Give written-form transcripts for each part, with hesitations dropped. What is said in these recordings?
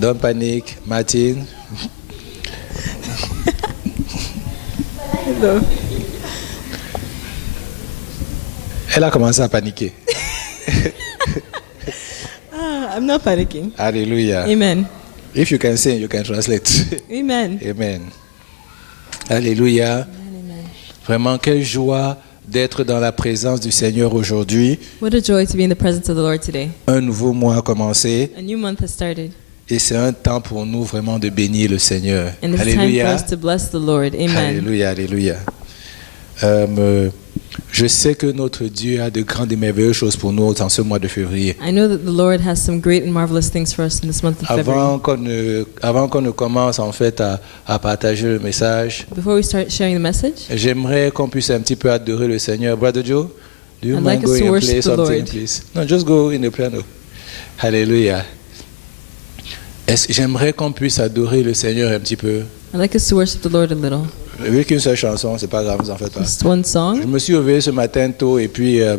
Don't panique, Martine. Hello. Elle a commencé à paniquer. I'm not panicking. Alléluia. Amen. If you can sing, you can translate. Amen. Amen. Alléluia. Amen. Vraiment, quelle joie d'être dans la présence du Seigneur aujourd'hui. What a joy to be in the presence of the Lord today. Un nouveau mois a commencé A new month has started. et c'est un temps pour nous vraiment de bénir le Seigneur. And it's time for Alléluia. us to bless the Lord. Amen. Alléluia, alléluia. Je sais que notre Dieu a de grandes et merveilleuses choses pour nous en ce mois de février. I know that the Lord has some great and marvelous things for us in this month of February. Avant qu'on ne commence en fait à partager le message, Before we start sharing the message, j'aimerais qu'on puisse un petit peu adorer le Seigneur. Brother Joe, do you I'd mind like us to going and worship play the something, Lord. please? No, just go in the piano. Alléluia. J'aimerais qu'on puisse adorer le Seigneur un petit peu. I'd like us to worship the Lord a little. Avec une seule chanson, c'est pas grave, vous en faites pas. Just one Je song. me suis réveillé ce matin tôt et puis I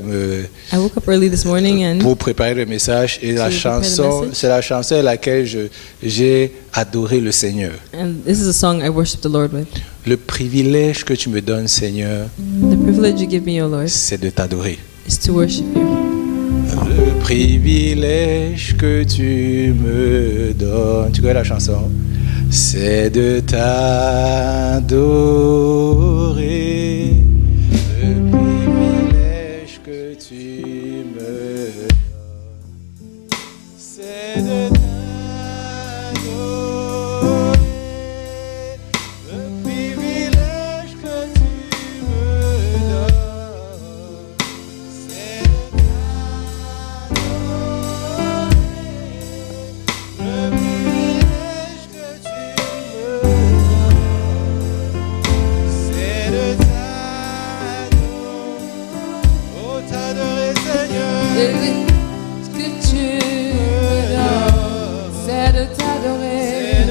woke up early this morning and pour préparer le message et la To prepare the chanson, message. c'est la chanson à laquelle j'ai adoré le Seigneur. this is a song I worship the Lord with. Le privilège que tu me donnes, Seigneur, The privilege you give me, O Lord, c'est de t'adorer. is to worship you. Le privilège que tu me donnes, tu connais la chanson? C'est de t'adorer. Le privilège que tu me donnes, c'est de t'adorer. Le privilège que tu me donnes, c'est de t'adorer. Le privilège que tu me donnes, c'est de t'adorer. Oh, t'adorer, Seigneur. Ce que tu me donnes, c'est de t'adorer. C'est de t'adorer.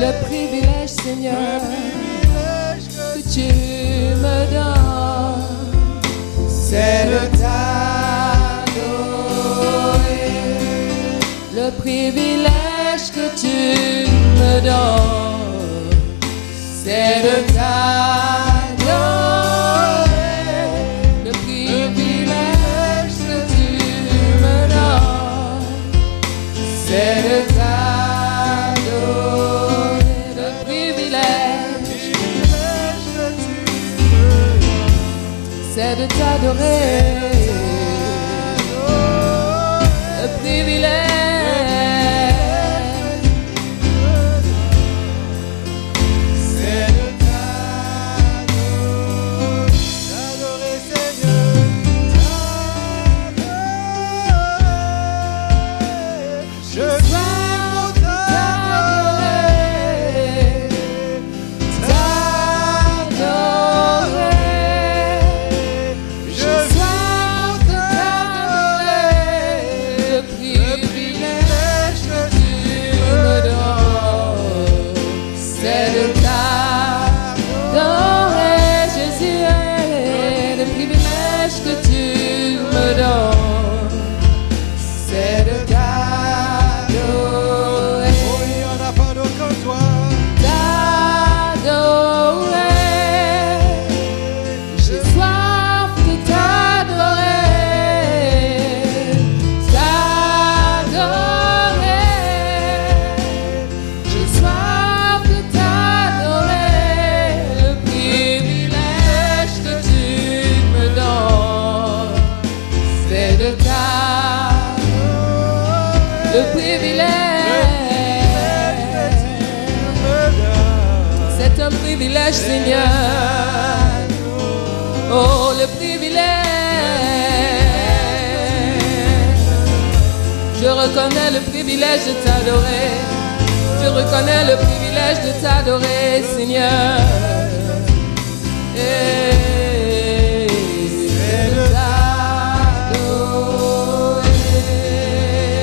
Le privilège, Seigneur, Privilège que tu me donnes, c'est de t'adorer. Le privilège que tu me donnes, c'est de t'adorer. Le privilège que tu me donnes, c'est de t'adorer. Le privilège, c'est de t'adorer. Le privilège, C'est de t'adorer, Seigneur, t'adorer. Je viens t'adorer, je soif de t'adorer. Le privilège que tu me donnes, c'est de t'adorer, Jésus. Le privilège que tu me donnes, c'est de t'adorer. Oh, il n'y en a pas d'autre comme toi. T'adorer, j'ai soif de t'adorer, j'ai soif de t'adorer. Le privilège que tu me donnes, c'est de t'adorer. Le privilège, c'est un privilège, Seigneur. Oh, le privilège. Je reconnais le privilège de t'adorer. Je reconnais le privilège de t'adorer, Seigneur. Et de t'adorer.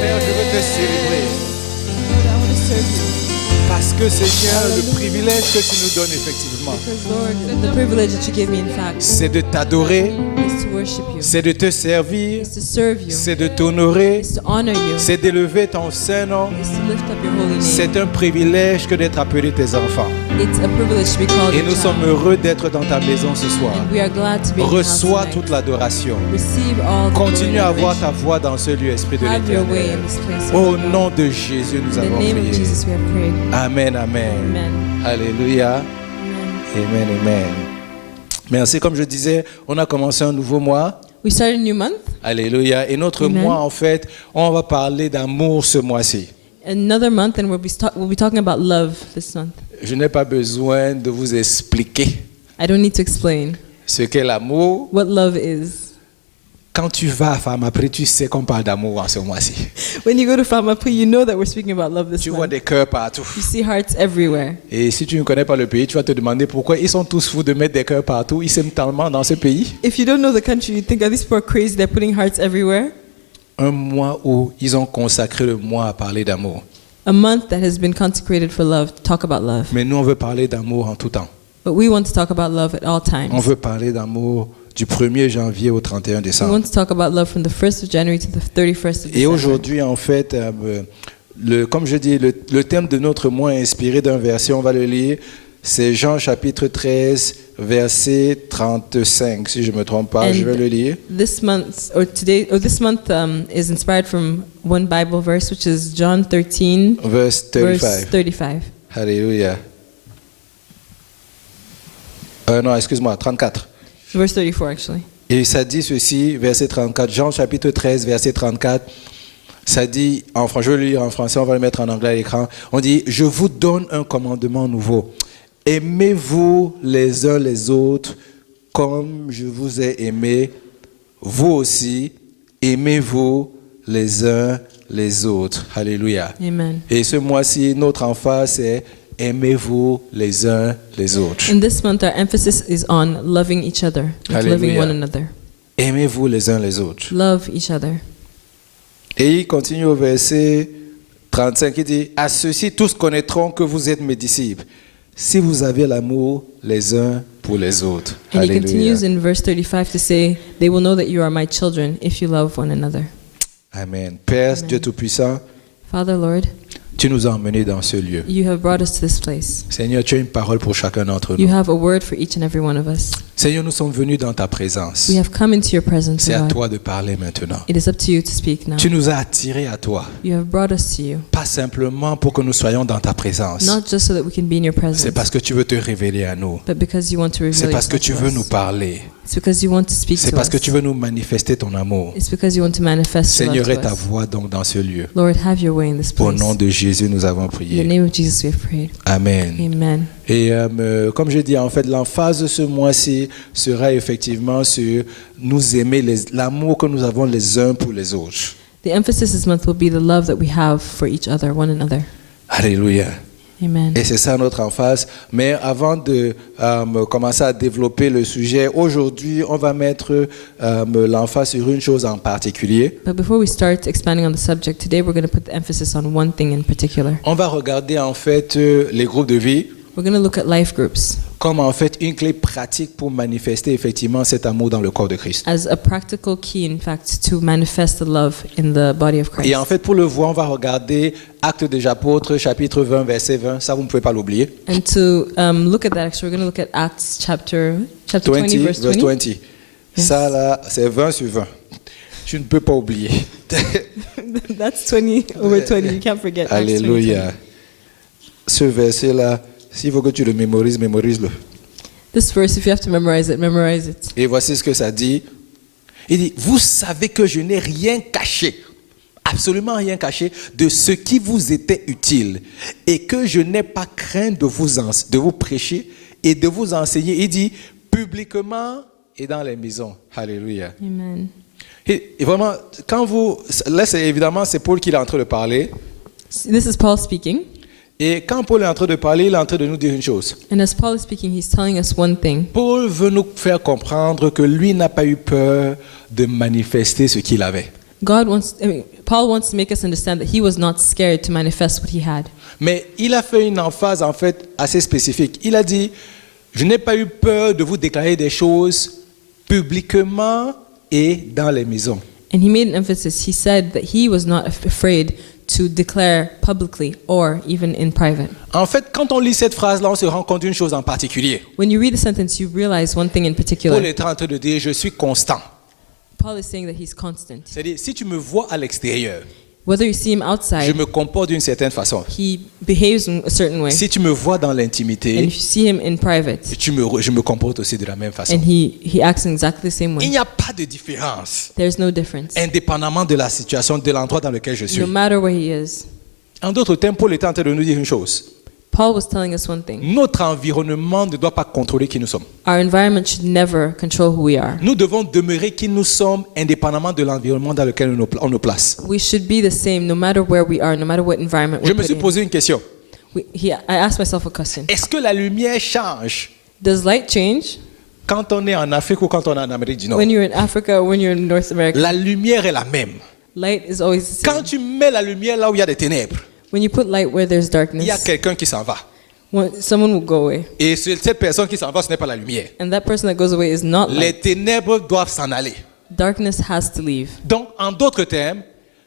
Père, je veux te célébrer Lord, I want to serve you. parce que Seigneur, le privilège que tu nous donnes effectivement, Because Lord, the privilege that you give me, in fact, c'est de t'adorer, is to worship you, c'est de te servir, is to serve you, c'est de t'honorer, is to honor you, c'est d'élever ton saint nom. is to lift up your holy name. C'est un privilège que d'être appelé tes enfants. It's a privilege to be called Et your nous sommes child. heureux d'être dans ta maison ce soir. And we are glad to be in your house Reçois tonight. toute l'adoration. Receive all the Continue glory à and avoir ta adoration. voix dans ce lieu, Esprit de Have your way l'Éternel. in this place. Au Lord God. nom de Jésus, nous In the avons name of prié. Jesus we have prayed. Amen, amen. Amen. Alléluia. Amen. Amen, amen. Merci. Comme je disais, on a commencé un nouveau mois. We started a new month, Alléluia. Et notre Amen. mois, en fait, on va parler d'amour ce mois-ci. another month, and we'll be talking about love this month. Je n'ai pas besoin de vous expliquer I don't need to explain ce qu'est l'amour. what love is. Quand tu vas à Pharmaprix, tu sais qu'on parle d'amour en ce mois-ci. When you go to Pharmaprix, you know that we're speaking about love this Tu vois month. des cœurs partout. You see hearts everywhere. Et si tu ne connais pas le pays, tu vas te demander pourquoi ils sont tous fous de mettre des cœurs partout. Ils s'aiment tellement dans ce pays. If you don't know the country, you think, are these people crazy? They're putting hearts everywhere. Un mois où ils ont consacré le mois à parler d'amour. A month that has been consecrated for love, to talk about love. Mais nous, on veut parler d'amour en tout temps. But we want to talk about love at all On times. veut parler d'amour du 1er janvier au 31 We décembre. want to talk about love from the 1st of January to the 31st of Et December. aujourd'hui, en fait, comme je dis, le thème de notre mois est inspiré d'un verset, on va le lire. C'est Jean chapitre 13, verset 35, si je ne me trompe pas, je vais le lire. This month, this month is inspired from one Bible verse, which is John 13, Verse verse 35. 35. Alléluia. Non, excuse-moi, 34. Verse 34, actually. Et ça dit ceci, verset 34, Jean chapitre 13, verset 34, ça dit, je vais le lire en français, on va le mettre en anglais à l'écran, on dit, je vous donne un commandement nouveau. Aimez-vous les uns les autres comme je vous ai aimé, vous aussi, aimez-vous les uns les autres. Alléluia. Amen. Et ce mois-ci, notre emphase c'est aimez-vous les uns les autres. In this month, our emphasis is on loving each other, like loving Hallelujah. one another. Aimez-vous les uns les autres. Love each other. Et il continue au verset 35, il dit, à ceux-ci tous connaîtront que vous êtes mes disciples, si vous avez l'amour les uns pour les autres. And he Alléluia. continues in verse 35 to say, they will know that you are my children if you love one another. Amen. Père, Dieu Tout-Puissant, Father, Lord, tu nous as emmenés dans ce lieu. you have brought us to this place. Seigneur, tu as une parole pour chacun d'entre You nous. have a word for each and every one of us. Seigneur, nous sommes venus dans ta présence. We have come into your presence, C'est à God. toi de parler maintenant. It is up to you to speak now. Tu nous as attirés à toi, You have brought us to you, pas simplement pour que nous soyons dans ta présence. not just so that we can be in your C'est presence, parce que tu veux te révéler à nous. but because you want to C'est reveal parce que yourself tu to veux nous us. parler. It's because you want to speak C'est to parce que us. tu veux nous manifester ton amour. It's because you want to manifest your Seigneur, love est to ta us. voix donc dans ce lieu. Lord, have your way in this Au place. nom de Jésus, nous avons In the prié. name of Jesus we have prayed. Amen. Amen. Et comme je dis, en fait, l'emphase de ce mois-ci sera effectivement sur nous aimer, l'amour que nous avons les uns pour les autres. The emphasis this month will be the love that we have for each other, one another. Alléluia. Amen. Et c'est ça notre emphase. Mais avant de commencer à développer le sujet, aujourd'hui, on va mettre l'emphase sur une chose en particulier. But before we start expanding on the subject, today we're going to put the emphasis on one thing in particular. On va regarder en fait les groupes de vie We're going to look at life groups comme en fait une clé pratique pour manifester effectivement cet amour dans le corps de Christ. as a practical key, in fact, to manifest the love in the body of Christ. Et en fait, pour le voir, on va regarder Actes des Apôtres, chapitre 20, verset 20. Ça, vous ne pouvez pas l'oublier. And to look at that, actually, we're going to look at Acts chapter 20, verse 20. 20. Yes. Ça, là, c'est 20 sur 20. Tu ne peux pas oublier. That's 20 over 20. You can't forget. Acts 20, 20. Alléluia. Ce verset-là, s'il faut que tu le mémorises, mémorise-le. This verse, if you have to memorize it. Et voici ce que ça dit. Il dit, vous savez que je n'ai rien caché, absolument rien caché, de ce qui vous était utile, et que je n'ai pas craint de vous prêcher et de vous enseigner. Il dit, publiquement et dans les maisons. Alléluia. Amen. Et vraiment, là, évidemment, c'est Paul qui est en train de parler. This is Paul speaking. Et quand Paul est en train de parler, il est en train de nous dire une chose. And as Paul is speaking, he's telling us one thing. Paul veut nous faire comprendre que lui n'a pas eu peur de manifester ce qu'il avait. Paul wants to make us understand that he was not scared to manifest what he had. Mais il a fait une emphase en fait assez spécifique. Il a dit, je n'ai pas eu peur de vous déclarer des choses publiquement et dans les maisons. And he made an emphasis. He said that he was not afraid to declare publicly or even in private. En fait, quand on lit cette phrase-là, on se rend compte d'une chose en particulier. When you read the sentence, you realize one thing in particular. Paul est en train de dire, je suis constant. Paul is saying that he's constant. C'est-à-dire, si tu me vois à l'extérieur, Whether you see him je outside, me comporte d'une certaine façon. he behaves in a certain way. Si tu me vois dans And l'intimité, if you see him in private, je me comporte aussi de la même façon. and he acts in exactly the same Il way, n'y a pas de différence, there's no difference. indépendamment de la situation, de l'endroit dans lequel je suis. No matter where he is. En d'autres termes, Paul est en train de nous dire une chose. Paul was telling us one thing. Notre environnement ne doit pas contrôler qui nous sommes. Our environment should never control who we are. Nous devons demeurer qui nous sommes indépendamment de l'environnement dans lequel on nous place. We should be the same no matter where we are, no matter what environment Je we're me put suis in. posé une question. I asked myself a question. Est-ce que la lumière change Does light change quand on est en Afrique ou quand on est en Amérique du Nord? when you're in Africa or when you're in North America? La lumière est la même. Light is always the Quand same. tu mets la lumière là où il y a des ténèbres, When you put light where there's il y a darkness, quelqu'un qui s'en va. someone will go away. Et cette personne qui s'en va, ce n'est pas la lumière. And that person that goes away is not Les light. ténèbres doivent s'en aller. Darkness has to leave. Donc, en d'autres termes,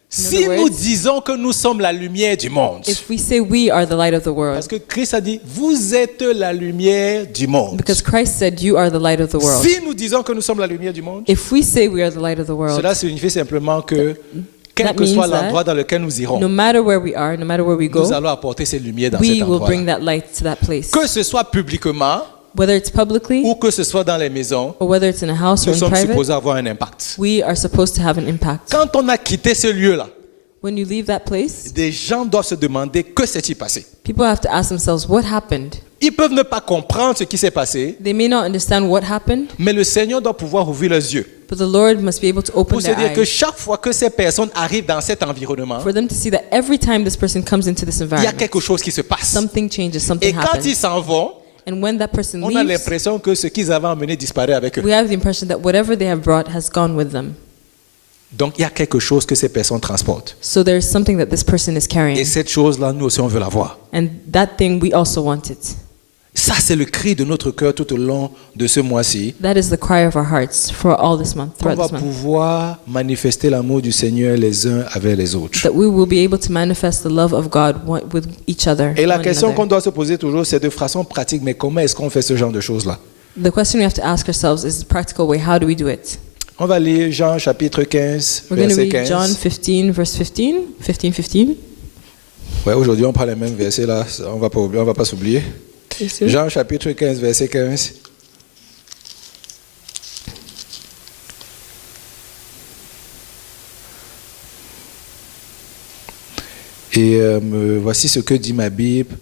si other nous words, disons que nous sommes la lumière du monde, If we say we are the light of the world, parce que Christ a dit, vous êtes la lumière du monde. because Christ said you are the light of the world. Si nous disons que nous sommes la lumière du monde, If we say we are the light of the world, cela signifie simplement que, quel that que soit means that l'endroit dans lequel nous irons, no matter where we are, no matter where we nous go, allons apporter cette lumière dans we cet will endroit. bring that light to that place. Que ce soit publiquement Whether it's publicly ou que ce soit dans les maisons, or whether it's in a house or nous in sommes private, supposés avoir un impact. we are supposed to have an impact. Quand on a quitté ce lieu-là, When you leave that place, des gens doivent se demander que s'est-il passé. people have to ask themselves what happened. Ils peuvent ne pas comprendre ce qui s'est passé, They may not understand what happened, mais le Seigneur doit pouvoir ouvrir leurs yeux but the Lord must be able to open pour se their dire que eyes chaque fois que ces personnes arrivent dans cet environnement, for them to see that every time this person comes into this il y a environment, quelque chose qui se passe. something changes, Et something quand ils happens. s'en vont, And when that person on a leaves, l'impression que ce qu'ils avaient emmené disparaît avec eux. we have the impression that whatever they have brought has gone with them. Donc il y a quelque chose que ces personnes transportent. So there's something that this person is Et carrying. cette chose-là, nous aussi, on veut la voir. And that thing, we also want it. Ça, c'est le cri de notre cœur tout au long de ce mois-ci. That is the cry of our hearts for all this month, On throughout va this month. pouvoir manifester l'amour du Seigneur les uns avec les autres. That we will be able to manifest the love of God with each other. Et la one question qu'on another. doit se poser toujours, c'est de façon pratique, mais comment est-ce qu'on fait ce genre de choses-là? The question we have to ask ourselves is the practical way. How do we do it? On va lire Jean chapitre 15, We're going to verset read John 15. 15, verse 15. Ouais, aujourd'hui, on prend les mêmes versets là, on va pas s'oublier. Jean chapitre 15, verset 15. Et voici ce que dit ma Bible,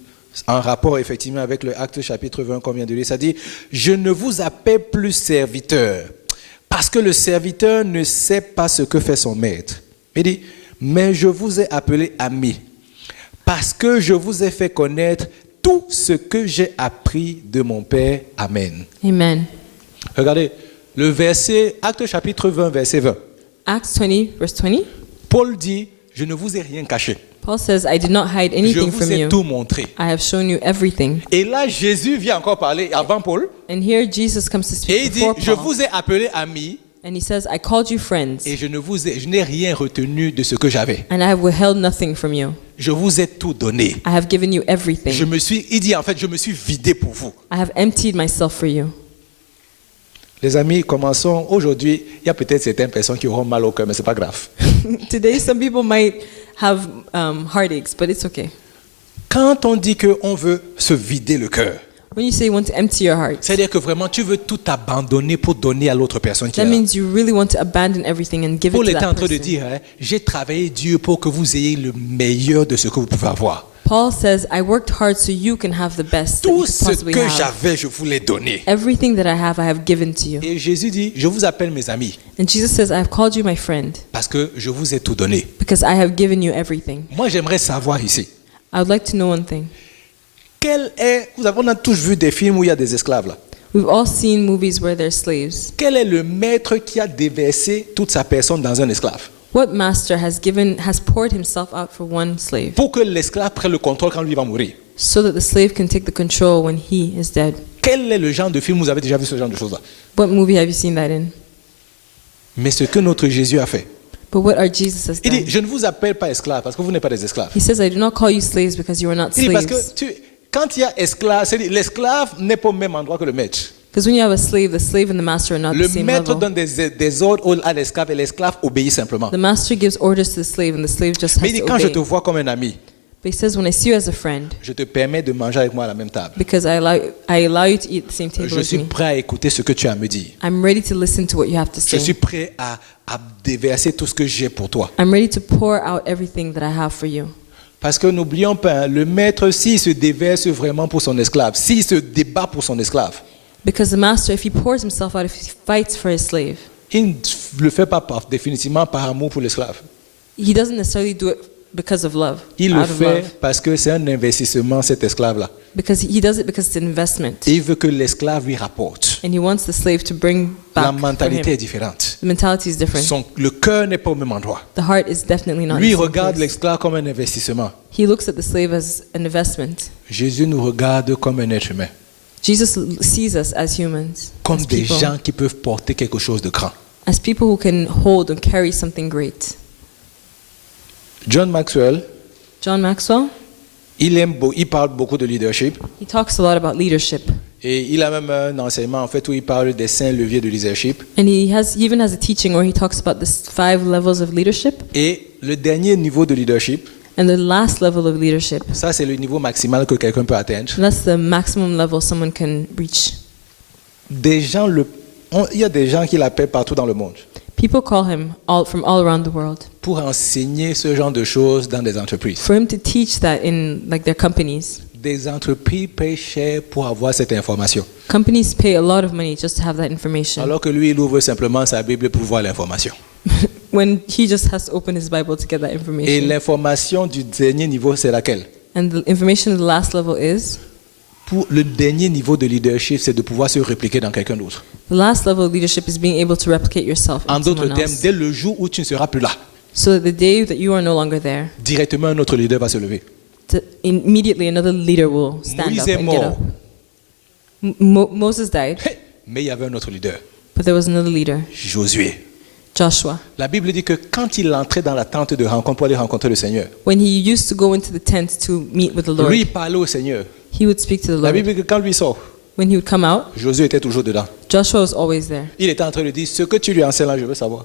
en rapport effectivement avec le Acte chapitre 20 qu'on vient de lire. Ça dit, je ne vous appelle plus serviteur, parce que le serviteur ne sait pas ce que fait son maître. Il dit, mais je vous ai appelé ami, parce que je vous ai fait connaître tout ce que j'ai appris de mon Père. Amen. Amen. Regardez, le verset, Acte chapitre 20, verset 20. Acts 20, verse 20. Paul dit, je ne vous ai rien caché. Paul says, I did not hide Je anything vous from ai you. tout montré. I have shown you everything. Et là, Jésus vient encore parler avant Paul. And here Jesus comes to Et speak il dit, before je Paul. vous ai appelé ami And he says, I called you friends. et je n'ai rien retenu de ce que j'avais. And I have withheld nothing from you. Je vous ai tout donné. I have given you everything. Il dit en fait, je me suis vidé pour vous. I have emptied myself for you. Les amis, commençons. Aujourd'hui, il y a peut-être certaines personnes qui auront mal au cœur, mais ce n'est pas grave. Today, some people might have heartaches, but it's okay. Quand on dit qu'on veut se vider le cœur, When you say you want to empty your heart, c'est-à-dire que vraiment tu veux tout abandonner pour donner à l'autre personne qui est that là. means you really want to abandon everything and give it Paul to était en that train de person. dire, hein, j'ai travaillé Dieu pour que vous ayez le meilleur de ce que vous pouvez avoir. Paul says, I worked hard so you can have the best that you Tout could ce possibly que have. j'avais, je vous l'ai donné. Everything that I have given to you. Et Jésus dit, je vous appelle mes amis And Jesus says, I have called you my friend parce que je vous ai tout donné. because I have given you everything. Moi, j'aimerais savoir ici, I would like to know one thing. on a tous vu des films où il y a des esclaves là. We've all seen movies where there's slaves. Quel est le maître qui a déversé toute sa personne dans un esclave? What master has poured himself out for one slave, pour que l'esclave prenne le contrôle quand lui va mourir? so that the slave can take the control when he is dead? Quel est le genre de film où vous avez déjà vu ce genre de choses-là? What movie have you seen that in? Mais ce que notre Jésus a fait, But what our Jesus has il dit, done? je ne vous appelle pas esclaves parce que vous n'êtes pas des esclaves. He says, I do not call you slaves because you are not Il dit parce slaves. que quand il y a esclave, c'est-à-dire l'esclave n'est pas au même endroit que le maître. Because when you have a slave, the slave and the master are not Le the same maître level. donne des ordres à l'esclave et l'esclave obéit simplement. The master gives orders to the slave and the slave just Mais has il dit, to quand je obey. te vois comme un ami, But he says, when I see you as a friend, je te permets de manger avec moi à la même table. because I allow you to eat at the same table Je as suis me, prêt à écouter ce que tu as à me dire. I'm ready to listen to what you have to Je suis say. prêt à déverser tout ce que j'ai pour toi. I'm ready to pour out everything that I have for you. Parce que n'oublions pas, hein, le maître, s'il se déverse vraiment pour son esclave, s'il se débat pour son esclave, Because the master, if he pours himself out, if he fights for his slave, il ne le fait pas définitivement par amour pour l'esclave. he doesn't necessarily do it because of love, Il le out of fait love. parce que c'est un investissement, cet esclave-là. Because he does it because it's an investment. Et il veut que l'esclave lui rapporte. And he wants the slave to bring La back for mentalité est him. différente. The mentality is different. Le cœur n'est pas au même endroit. The heart is definitely not Lui in the same regarde place. l'esclave comme un investissement. He looks at the slave as an investment. Jésus nous regarde comme un être humain, Jesus sees us as humans, comme as des people, gens qui peuvent porter quelque chose de grand. as people who can hold and carry something great. John Maxwell, John Maxwell, il parle beaucoup de leadership he talks a lot about leadership. et il a même un enseignement en fait où il parle des 5 leviers de leadership. And he even has a teaching where he talks about the 5 levels of leadership. Et le dernier niveau de leadership, And the last level of leadership, ça c'est le niveau maximal que quelqu'un peut atteindre. that's the maximum level someone can reach. Il y a des gens qui l'appellent partout dans le monde People call him from all around the world pour enseigner ce genre de choses dans des entreprises. for him to teach that in like their companies. Des entreprises payent cher pour avoir cette information. Companies pay a lot of money just to have that information. Alors que lui, il ouvre simplement sa Bible pour voir l'information. When he just has to open his Bible to get that Et information. l'information du dernier niveau, c'est laquelle? And the information of the last level is, Pour le dernier niveau de leadership, c'est de pouvoir se répliquer dans quelqu'un d'autre. the last level of leadership is being able to replicate yourself En in d'autres someone termes, else. dès le jour où tu ne seras plus là, So that the day that you are no longer there, directement un autre leader va se lever. immediately another leader will stand Moïse up est and get mort, up. Moses died, mais il y avait un autre leader, but there was another leader, Josué. Joshua. La Bible dit que quand il entrait dans la tente de rencontre pour aller rencontrer le Seigneur, When he used to go into the tent to meet with the Lord, lui il parlait au Seigneur. he would speak to the La Lord. Bible dit que quand lui sort, When he would come out, Josué était toujours dedans. Joshua was always there. Il était en train de dire, ce que tu lui enseignes là, je veux savoir.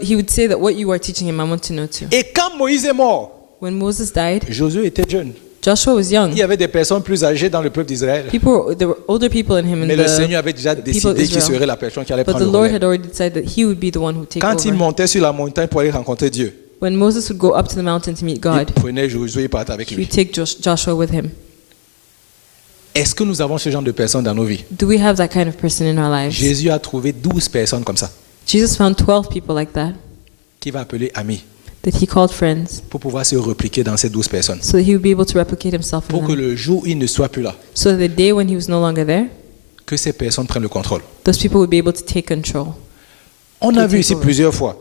He would say that what you are teaching him, I want to know too. Et quand Moïse est mort, When Moses died, Josué était jeune. Joshua was young. Il y avait des personnes plus âgées dans le peuple d'Israël. There were older people in him, Mais and le Seigneur avait déjà people of décidé qu'il Israel. serait la personne qui allait But prendre the le Lord relais. had already decided that he would be the one who would take Quand il over. montait sur la montagne pour aller rencontrer Dieu, When Moses would go up to the mountain to meet il God, prenait Josué et partait avec he lui. would take Joshua with him. Est-ce que nous avons ce genre de personnes dans nos vies? Do we have that kind of person in our lives? Jésus a trouvé 12 personnes comme ça, Jesus found 12 people like that qu'il va appeler amis, that he called friends, pour pouvoir se repliquer dans ces 12 personnes. so that he would be able to replicate himself in Pour que them. le jour où il ne soit plus là, So that the day when he was no longer there, que ces personnes prennent le contrôle. those people would be able to take control. On a To vu take ici over. plusieurs fois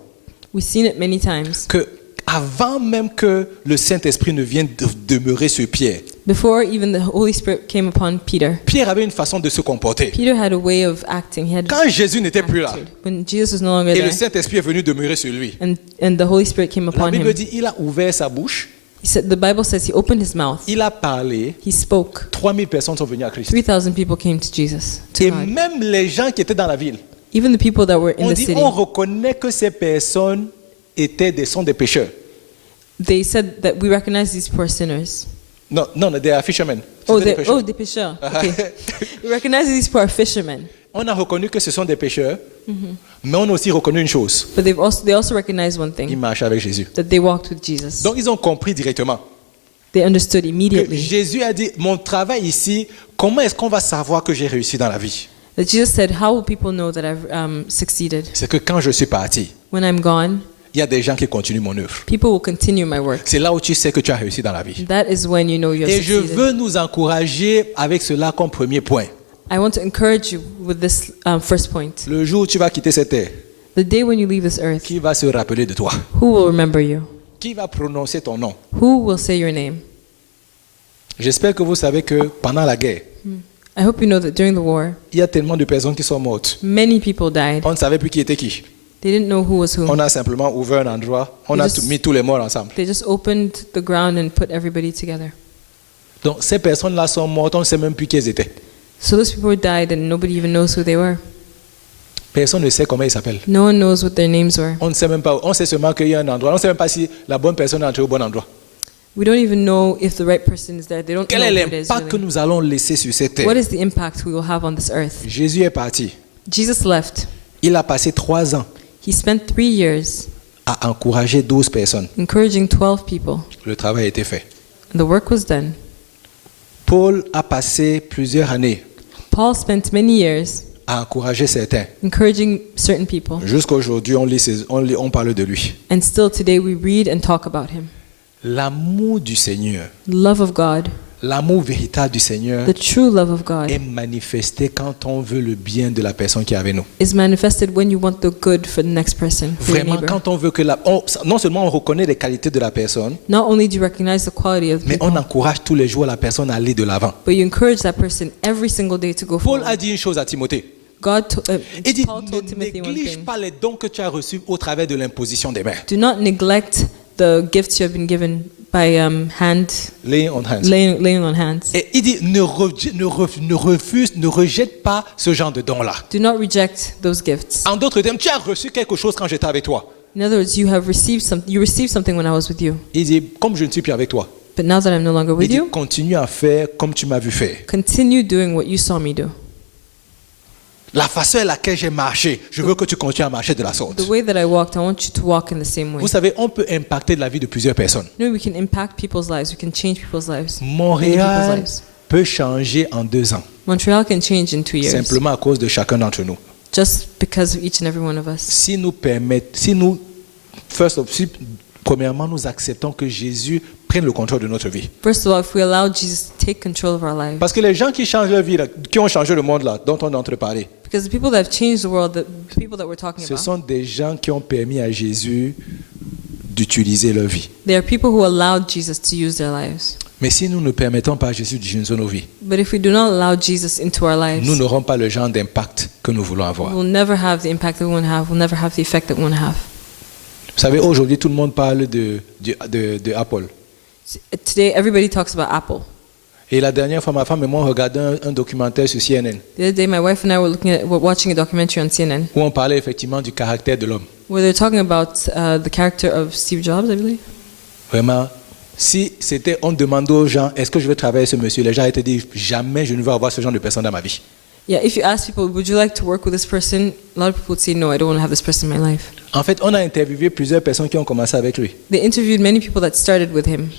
We've seen it many times. que avant même que le Saint-Esprit ne vienne demeurer sur Pierre, Before even the Holy Spirit came upon Peter, Pierre avait une façon de se comporter. Peter had a way of acting. He had Quand Jésus n'était plus là attitude. When Jesus was no longer et there, le Saint-Esprit est venu demeurer sur lui, and the Holy Spirit came la upon Bible him, dit il a ouvert sa bouche, the Bible says he opened his mouth, il a parlé, he spoke. 3000 personnes sont venues à Christ. 3,000 people came to Jesus, to Et God. même les gens qui étaient dans la ville, Even the people that were in on the dit city, on reconnaît que ces personnes sont des pécheurs. they said that we recognize these poor sinners. Non, they are fishermen. Oh, C'était des pécheurs. the pêcheurs. Okay. We recognize these poor fishermen, On a reconnu que ce sont des pécheurs, mais on a aussi reconnu une chose. but they also recognize one Ils thing, marchaient avec Jésus. that they walked with Jesus. Donc ils ont compris directement They understood que immediately Jésus a dit, mon travail ici, comment est-ce qu'on va savoir que j'ai réussi dans la vie? that Jesus said, "How will people know that I've succeeded? C'est que quand je suis parti, When I'm gone, il y a des gens qui continuent mon œuvre. people will continue my work." C'est là où tu sais que tu as réussi dans la vie. That is when you know you have Et je succeeded. veux nous encourager avec cela comme premier point. I want to encourage you with this first point. Le jour où tu vas quitter cette terre, The day when you leave this earth, Qui va se rappeler de toi? who will remember you? Qui va prononcer ton nom? Who will say your name? J'espère que vous savez que pendant la guerre, I hope you know that during the war, il y a tellement de personnes qui sont mortes. many people died. On ne savait plus qui était qui. They didn't know who was who. On a simplement ouvert un endroit, on a mis tous les morts ensemble. They just opened the ground and put everybody together. Donc ces personnes-là sont mortes, on ne sait même plus qui elles étaient. So those people died and nobody even knows who they were. Personne ne sait comment ils s'appellent. No one knows what their names were. On ne sait même pas, on sait seulement qu'il y a un endroit. On ne sait même pas si la bonne personne est entrée au bon endroit. We don't even know if the right person is there. They don't Quel know est who it is l'impact que really. nous allons laisser sur cette terre? What is the impact we will have on this earth? Jésus est parti. Jesus left. Il a passé 3 ans He spent 3 years à encourager 12 personnes. encouraging 12 people. Le travail a été fait. And the work was done. Paul a passé plusieurs années Paul spent many years à encourager certains. encouraging certain people. Jusqu'à aujourd'hui, on parle de lui. And still today we read and talk about him. L'amour du Seigneur, The love of God, l'amour véritable du Seigneur the true love of God, est manifesté quand on veut le bien de la personne qui est avec nous. is manifested when you want the good for the next person, for your Vraiment, neighbor. quand on veut que non seulement on reconnaît les qualités de la personne, Not only do you recognize the quality of mais on people, encourage tous les jours la personne à aller de l'avant. but you encourage that person every single day to go Paul forward. a dit une chose à Timothée. Il dit, Paul told ne Timothy one néglige thing. pas les dons que tu as reçus au travers de l'imposition des mains. Do not neglect the gifts you have been given by Laying on hands. laying on hands. Et il dit, ne rejette pas ce genre de dons-là. Do not reject those gifts. En d'autres termes, tu as reçu quelque chose quand j'étais avec toi. In other words, you received something when I was with you. Il dit, comme je ne suis plus avec toi, But now that I'm no longer il with dit, you, continue à faire comme tu m'as vu faire. continue doing what you saw me do. La façon à laquelle j'ai marché, je veux que tu continues à marcher de la sorte. The way that I walked, I want you to walk in the same way. Vous savez, on peut impacter la vie de plusieurs personnes. You know, we can impact people's lives. We can change people's lives. Many people's Montréal lives. peut changer en 2 ans, Montreal can change in 2 years. simplement à cause de chacun d'entre nous. Just because of each and every one of us. Premièrement, nous acceptons que Jésus prenne le contrôle de notre vie. First of all, if we allow Jesus to take control of our lives. Parce que les gens qui changent leur vie, là, qui ont changé le monde là, dont on est en train de parler, Because the people that have changed the world, the people that we're talking ce about, sont des gens qui ont permis à Jésus d'utiliser leur vie. they are people who allowed Jesus to use their lives. Mais si nous ne permettons pas à Jésus d'utiliser nos vies, But if we do not allow Jesus into our lives, nous n'aurons pas le genre d'impact que nous voulons avoir. we'll never have the impact that we want to have. We'll never have the effect that we want to have. Vous savez, aujourd'hui, tout le monde parle de Apple. Today, everybody talks about Apple. Et la dernière fois, ma femme et moi, on regardait un documentaire sur CNN The other day, my wife and I were watching a documentary on CNN où on parlait effectivement du caractère de l'homme. where they're talking about the character of Steve Jobs, I believe. Vraiment, si c'était, on demandait aux gens, est-ce que je veux travailler avec ce monsieur? Les gens étaient dit, jamais je ne veux avoir ce genre de personne dans ma vie. Yeah, if you ask people, would you like to work with this person? A lot of people would say, no, I don't want to have this person in my life. En fait, on a interviewé plusieurs personnes qui ont commencé avec lui. They interviewed many people that started with him.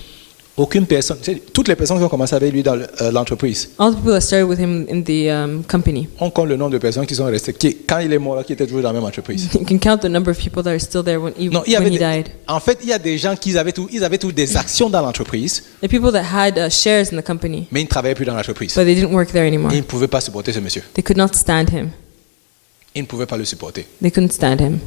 Aucune personne, toutes les personnes qui ont commencé avec lui dans l'entreprise, All the people that started with him in the company. on compte le nombre de personnes qui sont restées, quand il est mort, là, qui étaient toujours dans la même entreprise. You can count the number of people that are still there when Non, il y when avait he died. en fait, il y a des gens qui avaient tous des actions dans l'entreprise, The people that had shares in the company, mais ils ne travaillaient plus dans l'entreprise. but they didn't work there anymore. Ils ne pouvaient pas supporter ce monsieur. They could not stand him. Ils ne pouvaient pas le supporter. They couldn't stand him.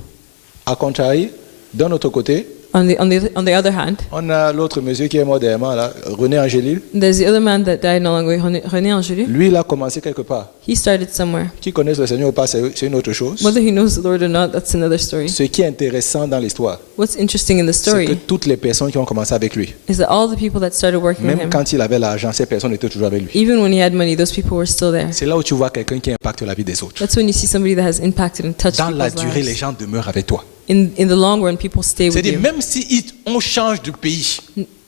À contraire, d'un autre côté, On the other hand, on a l'autre monsieur qui est mort derrière moi, là, René Angélil. there's the other man that died no longer, René Angelu. Lui, il a commencé quelque part. He started somewhere. Qui connaissent le Seigneur ou pas, c'est une autre chose. Whether he knows the Lord or not, that's another story. Ce qui est intéressant dans l'histoire, What's interesting in the c'est que story toutes les personnes qui ont commencé avec lui, is that all the people that started working with même him, quand il avait l'argent, ces personnes étaient toujours avec lui. even when he had money, those people were still there. C'est là où tu vois quelqu'un qui impacte la vie des autres. That's when you see somebody that has impacted and touched Dans la people's durée, les lives. gens demeurent avec toi. In the long run, people stay with C'est-à-dire, you. même si on change de pays,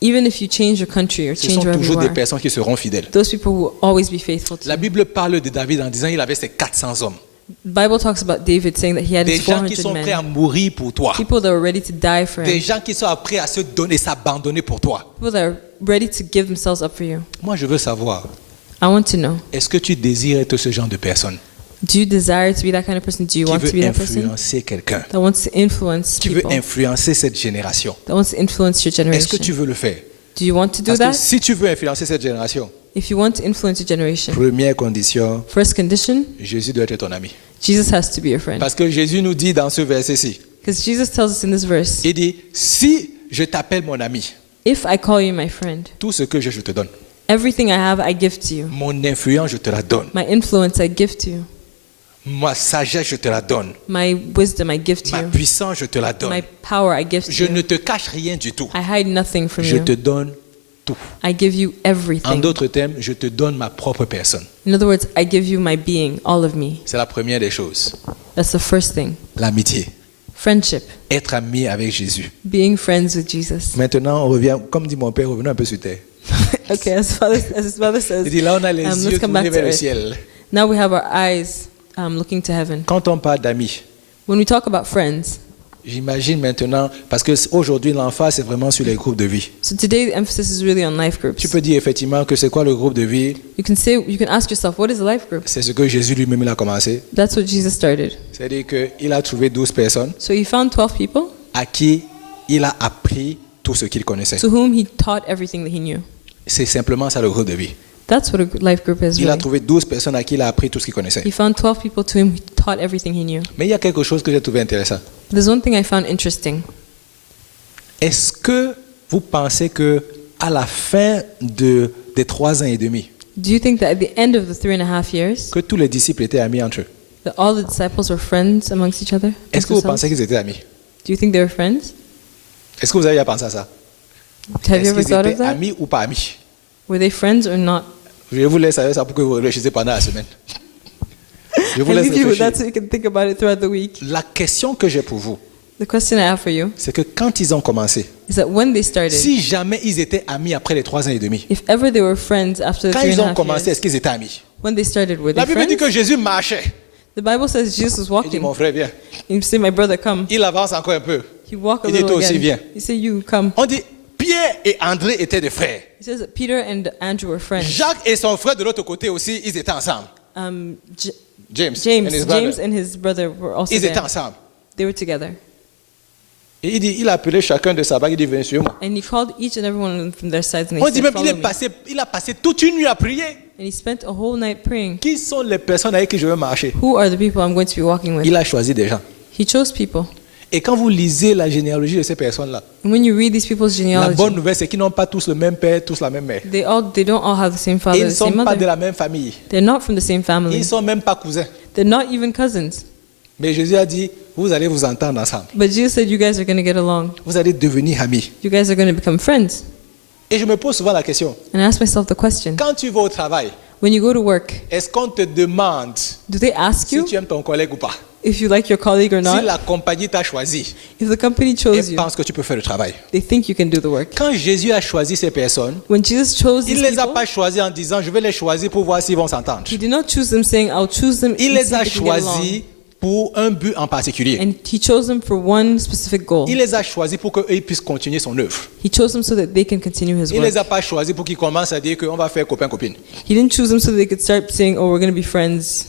Even if you change your country or ce change sont wherever toujours you des are, personnes qui seront fidèles. those people will always be faithful to La you. Bible parle de David en disant qu'il avait ses 400 hommes. The Bible talks about David saying that he had Des his gens qui 400 sont prêts à men. mourir pour toi. People that were ready to die for Des him. gens qui sont prêts à se donner, s'abandonner pour toi. People that are ready to give themselves up for you. Moi, je veux savoir, I want to know, est-ce que tu désires être ce genre de personne do you desire to be that kind of person? Do you qui want to be veut that person influencer quelqu'un, that wants to influence qui veut people, influencer cette génération? that wants to influence your Est-ce que tu generation? veux le faire? Do you want to do Parce que that? si tu veux influencer cette génération, If you want to influence your generation, première condition, first condition, Jésus doit être ton ami. Jesus has to be your friend. Parce que Jésus nous dit dans ce verset-ci, Because Jesus tells us in this verse, il dit, si je t'appelle mon ami, if I call you my friend, tout ce que j'ai, je te donne. everything I have, I give to you. Mon influence, je te la donne. My influence, I give to you. Ma sagesse, je te la donne. My wisdom, I give to Ma you. puissance, je te la donne. My power, I give to Je you. ne te cache rien du tout. I hide nothing from Je you. te donne tout. I give you En everything. d'autres termes, je te donne ma propre personne. In other words, I give you my being, all of me. C'est la première des choses. That's the first thing. L'amitié. Friendship, Être ami avec Jésus. being friends with Jesus. Maintenant, on revient, comme dit mon père, revenons un peu sur terre. Okay, as his father says, Il dit, là, on a les let's yeux come tournés back vers to le earth. ciel. Now we have our eyes looking to heaven. Quand on parle d'amis, When we talk about friends, j'imagine maintenant, parce qu'aujourd'hui, l'emphase, c'est vraiment sur les groupes de vie. so today the emphasis is really on life groups. Tu peux dire effectivement que c'est quoi le groupe de vie? You can ask yourself, what is a life group? C'est ce que Jésus lui-même il a commencé. That's what Jesus started. C'est-à-dire qu'il a trouvé 12 personnes So he found 12 people à qui il a appris tout ce qu'il connaissait. to whom he taught everything that he knew. C'est simplement ça le groupe de vie. That's what a life group is Il a really. trouvé 12 personnes à qui il a appris tout ce qu'il connaissait. He found 12 people to whom he taught everything he knew. Mais il y a quelque chose que j'ai trouvé intéressant. There's one thing I found interesting. Est-ce que vous pensez que à la fin des 3 ans et demi, Do you think that at the end of the 3.5 years, que tous les disciples étaient amis entre eux? that all the disciples were friends amongst each other? Est-ce que vous themselves? pensez qu'ils étaient amis? Do you think they were friends? Est-ce que vous avez déjà pensé à ça? Have you Est-ce ever qu'ils thought of étaient that? amis ou pas amis? Were they friends or not? Je vous laisse avec ça pour que vous réfléchissez pendant la semaine. Je vous I laisse leave you with réfléchir. that so you can think about it throughout the week. La question que j'ai pour vous, The question I have for you c'est que quand ils ont commencé, is that when they started, si jamais ils étaient amis après les 3 ans et demi, if ever they were friends after the quand ils ont 3.5 commencé, years, est-ce qu'ils étaient amis? when they started, were La they Bible dit friends? que Jésus marchait. The Bible says Jesus was Il dit, walking. mon frère, viens. And you say, my brother, come. Il avance encore un peu. He walked a Il dit, little toi aussi, again. viens. He said, you come. On dit, Pierre et André étaient des frères. He says that Peter and Andrew were friends. Jacques et son frère de l'autre côté aussi, ils étaient ensemble. James, James and his brother. and his brother were also Ils étaient there. ensemble. They were together. Et il dit, il a appelé chacun de sa bague, il dit, venez sur moi. And he called each and every one of them from their sides and On he dit said, même, follow me. il a passé toute une nuit à prier. And he spent a whole night praying. Qui sont les personnes avec qui je veux marcher? Who are the people I'm going to be walking with? Il a choisi des gens. He chose people. Et quand vous lisez la généalogie de ces personnes-là, And when you read these people's la genealogy, bonne nouvelle, c'est qu'ils n'ont pas tous le même père, tous la même mère. they don't all have the same Et father, ils ne the sont same pas de mother. la même famille. They're not from the same Ils family. ne sont même pas cousins. They're not even cousins. Mais Jésus a dit, vous allez vous entendre ensemble. But Jesus said, you guys are going to get along. Vous allez devenir amis. You guys are going to become friends. Et je me pose souvent la question, And I ask myself the question, quand tu vas au travail, when you go to work, est-ce qu'on te demande do they ask si you tu aimes ton collègue ou pas? if you like your colleague or Si not? la compagnie t'a choisi If the company chose et you, pense que tu peux faire le travail. they think you can do the work. Quand Jésus a choisi ces personnes, When Jesus chose il these ne les a people, pas choisis en disant, je vais les choisir pour voir s'ils vont s'entendre. he did not choose them saying, I'll choose them Il and les see a if they can get along. choisis pour un but en particulier. And he chose them for one specific goal. Il les a choisis pour qu'ils puissent continuer son œuvre. He chose them so that they can continue his Il ne work. les a pas choisis pour qu'ils commencent à dire qu'on va faire copain-copine. He didn't choose them so that they could start saying, oh, we're going to be friends.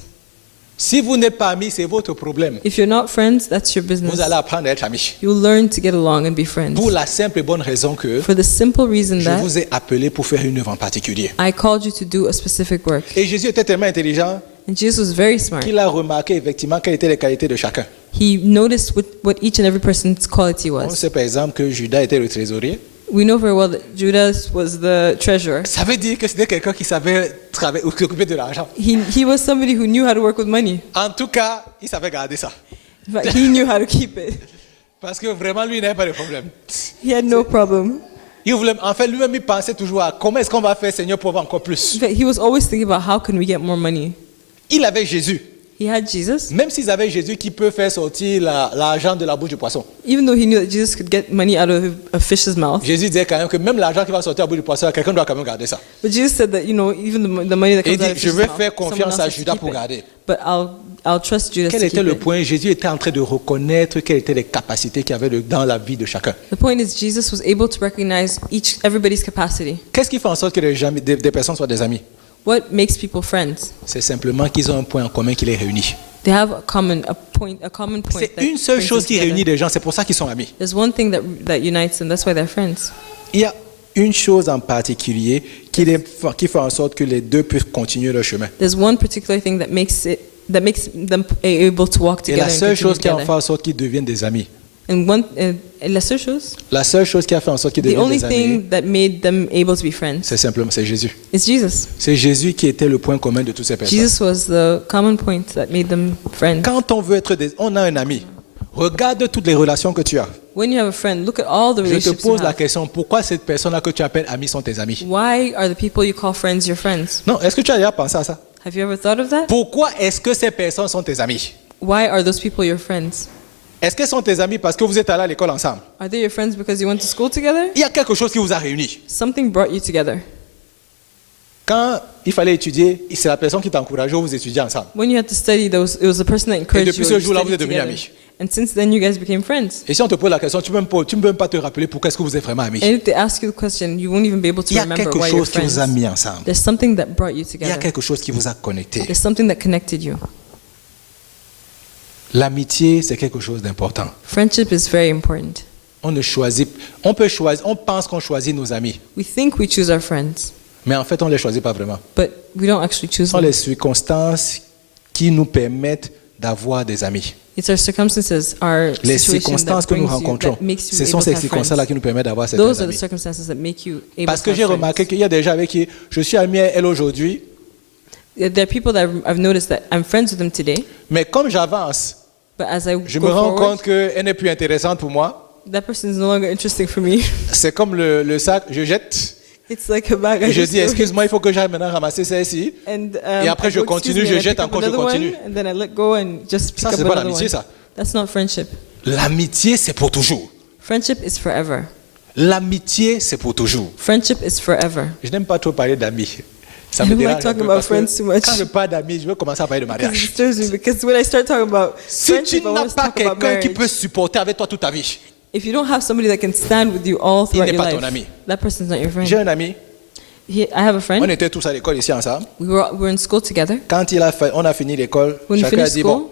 Si vous n'êtes pas amis, c'est votre problème. If you're not friends, that's your Vous business. allez apprendre à être amis. You'll learn to get along and be friends. Pour la simple et bonne raison que For the simple reason je that vous ai appelé pour faire une œuvre en particulier. I called you to do a specific work. Et Jésus était tellement intelligent And Jesus was very smart. qu'il a remarqué effectivement quelles étaient les qualités de chacun. He noticed what each and every person's quality On was. sait par exemple que Judas était le trésorier. We know very well that Judas was the treasurer. Ça veut dire que c'était quelqu'un qui savait travailler ou s'occuper de l'argent. He was somebody who knew how to work with money. En tout cas, il savait garder ça. In fact, he knew how to keep it. Parce que vraiment, lui, il n'avait pas de problème. He had no problem. Il voulait, en fait, lui-même, il pensait toujours à comment est-ce qu'on va faire, Seigneur, pour avoir encore plus. In fact, he was always thinking about how can we get more money. Il avait Jésus. He had Jesus. Même s'ils avaient Jésus qui peut faire sortir l'argent de la bouche du poisson. Even though he knew that Jesus could get money out of a fish's mouth. Jésus disait quand même que même l'argent qui va sortir à la bouche du poisson, quelqu'un doit quand même garder ça. But Jesus said that, even the money that Et il comes out dit, of je fish's vais mouth, faire someone confiance else à has to Judas keep pour it. garder. But I'll trust Judas Quel to était keep le it. point? Jésus était en train de reconnaître quelles étaient les capacités qu'il y avait dans la vie de chacun. The point is Jesus was able to recognize everybody's capacity. Qu'est-ce qui fait en sorte que des personnes soient des amis? What makes people friends? C'est simplement qu'ils ont un point en commun qui les réunit. They have a common point C'est that une seule brings chose them qui together. réunit des gens, c'est pour ça qu'ils sont amis. There's one thing that unites them. That's why they're friends. Il y a une chose en particulier qui fait en sorte que les deux peuvent continuer leur chemin. There's one particular thing that makes it that makes them able to walk Et together la and seule continue chose qui a fait together. en sorte qu'ils deviennent des amis, La seule chose, la seule chose qui a fait en sorte qu'ils the deviennent only des amis, thing that made them able to be friends c'est Jésus. is Jesus. C'est Jésus qui était le point commun de toutes ces personnes. Jesus was the common point that made them friends. Quand on veut être on a un ami, regarde toutes les relations que tu as. When you have a friend, look at all the Je te relationships you pose la have. question, pourquoi cette personne-là que tu appelles ami sont tes amis? Why are the people you call friends your friends? Non, est-ce que tu as déjà pensé à ça? Have you ever thought of that? Pourquoi est-ce que ces personnes sont tes amis? Why are those people your friends? Est-ce qu'elles sont tes amis parce que vous êtes allés à l'école ensemble? Are they your friends because you went to school together? Il y a quelque chose qui vous a réunis. Something brought you together. Quand il fallait étudier, c'est la personne qui t'a encouragé, vous étudiez ensemble. When you had to study, it was the person that encouraged depuis you. ce and you jour-là, studied vous êtes devenus together. amis. And since then, you guys became friends. Et si on te pose la question, tu ne peux même pas te rappeler pourquoi est-ce que vous êtes vraiment amis. And if they ask you the question, you won't even be able to Il y a remember quelque why you're chose qui friends. vous a mis ensemble. There's something that brought you Il y a together. quelque chose qui vous a connecté. There's something that connected you. L'amitié, c'est quelque chose d'important. Friendship is very important. On pense qu'on choisit nos amis, We think we choose our friends, mais en fait, on ne les choisit pas vraiment. but we don't actually choose Ce sont them. les circonstances qui nous permettent d'avoir des amis. It's our circumstances, our Les situation circonstances that que nous brings you, rencontrons, that makes you ce sont able to ces have circonstances-là friends. qui nous permettent d'avoir certains Those are the amis. circumstances that make you able Parce to que have j'ai friends. remarqué qu'il y a des gens avec qui je suis ami à elle aujourd'hui, There are people that I've noticed that I'm friends with them today, mais comme j'avance, but as I je go me rends forward, compte qu'elle n'est plus intéressante pour moi. that person is no longer interesting for me. C'est comme le sac, je jette, It's like a bag. I et je just dis, throw it. excuse-moi, il faut que j'aille maintenant ramasser celle-ci. And, Et après, I je go, continue, excuse me, je and I jette pick up encore, je another one, continue. and then I let go and just pick Ça, up c'est pas another l'amitié, one. ça. That's not friendship. L'amitié, c'est pour toujours. Friendship is forever. L'amitié, c'est pour toujours. Friendship is forever. Je n'aime pas trop parler d'amis. Ça I me don't like dérange un talking peu about parce que friends too much. quand je parle d'amis, je veux commencer à parler de Because it mariage. disturbs me because when I start talking about Si tu friendship, I n'as want to pas talk about quelqu'un qui marriage. peut supporter avec toi toute ta vie, If you don't have somebody that can stand with you all throughout n'est your pas life, ton ami. that person's not your j'ai friend. un ami, I have a on friend. était tous à l'école ici ensemble. We were in school together. Quand on a fini l'école, When we chacun a finished dit, school, bon,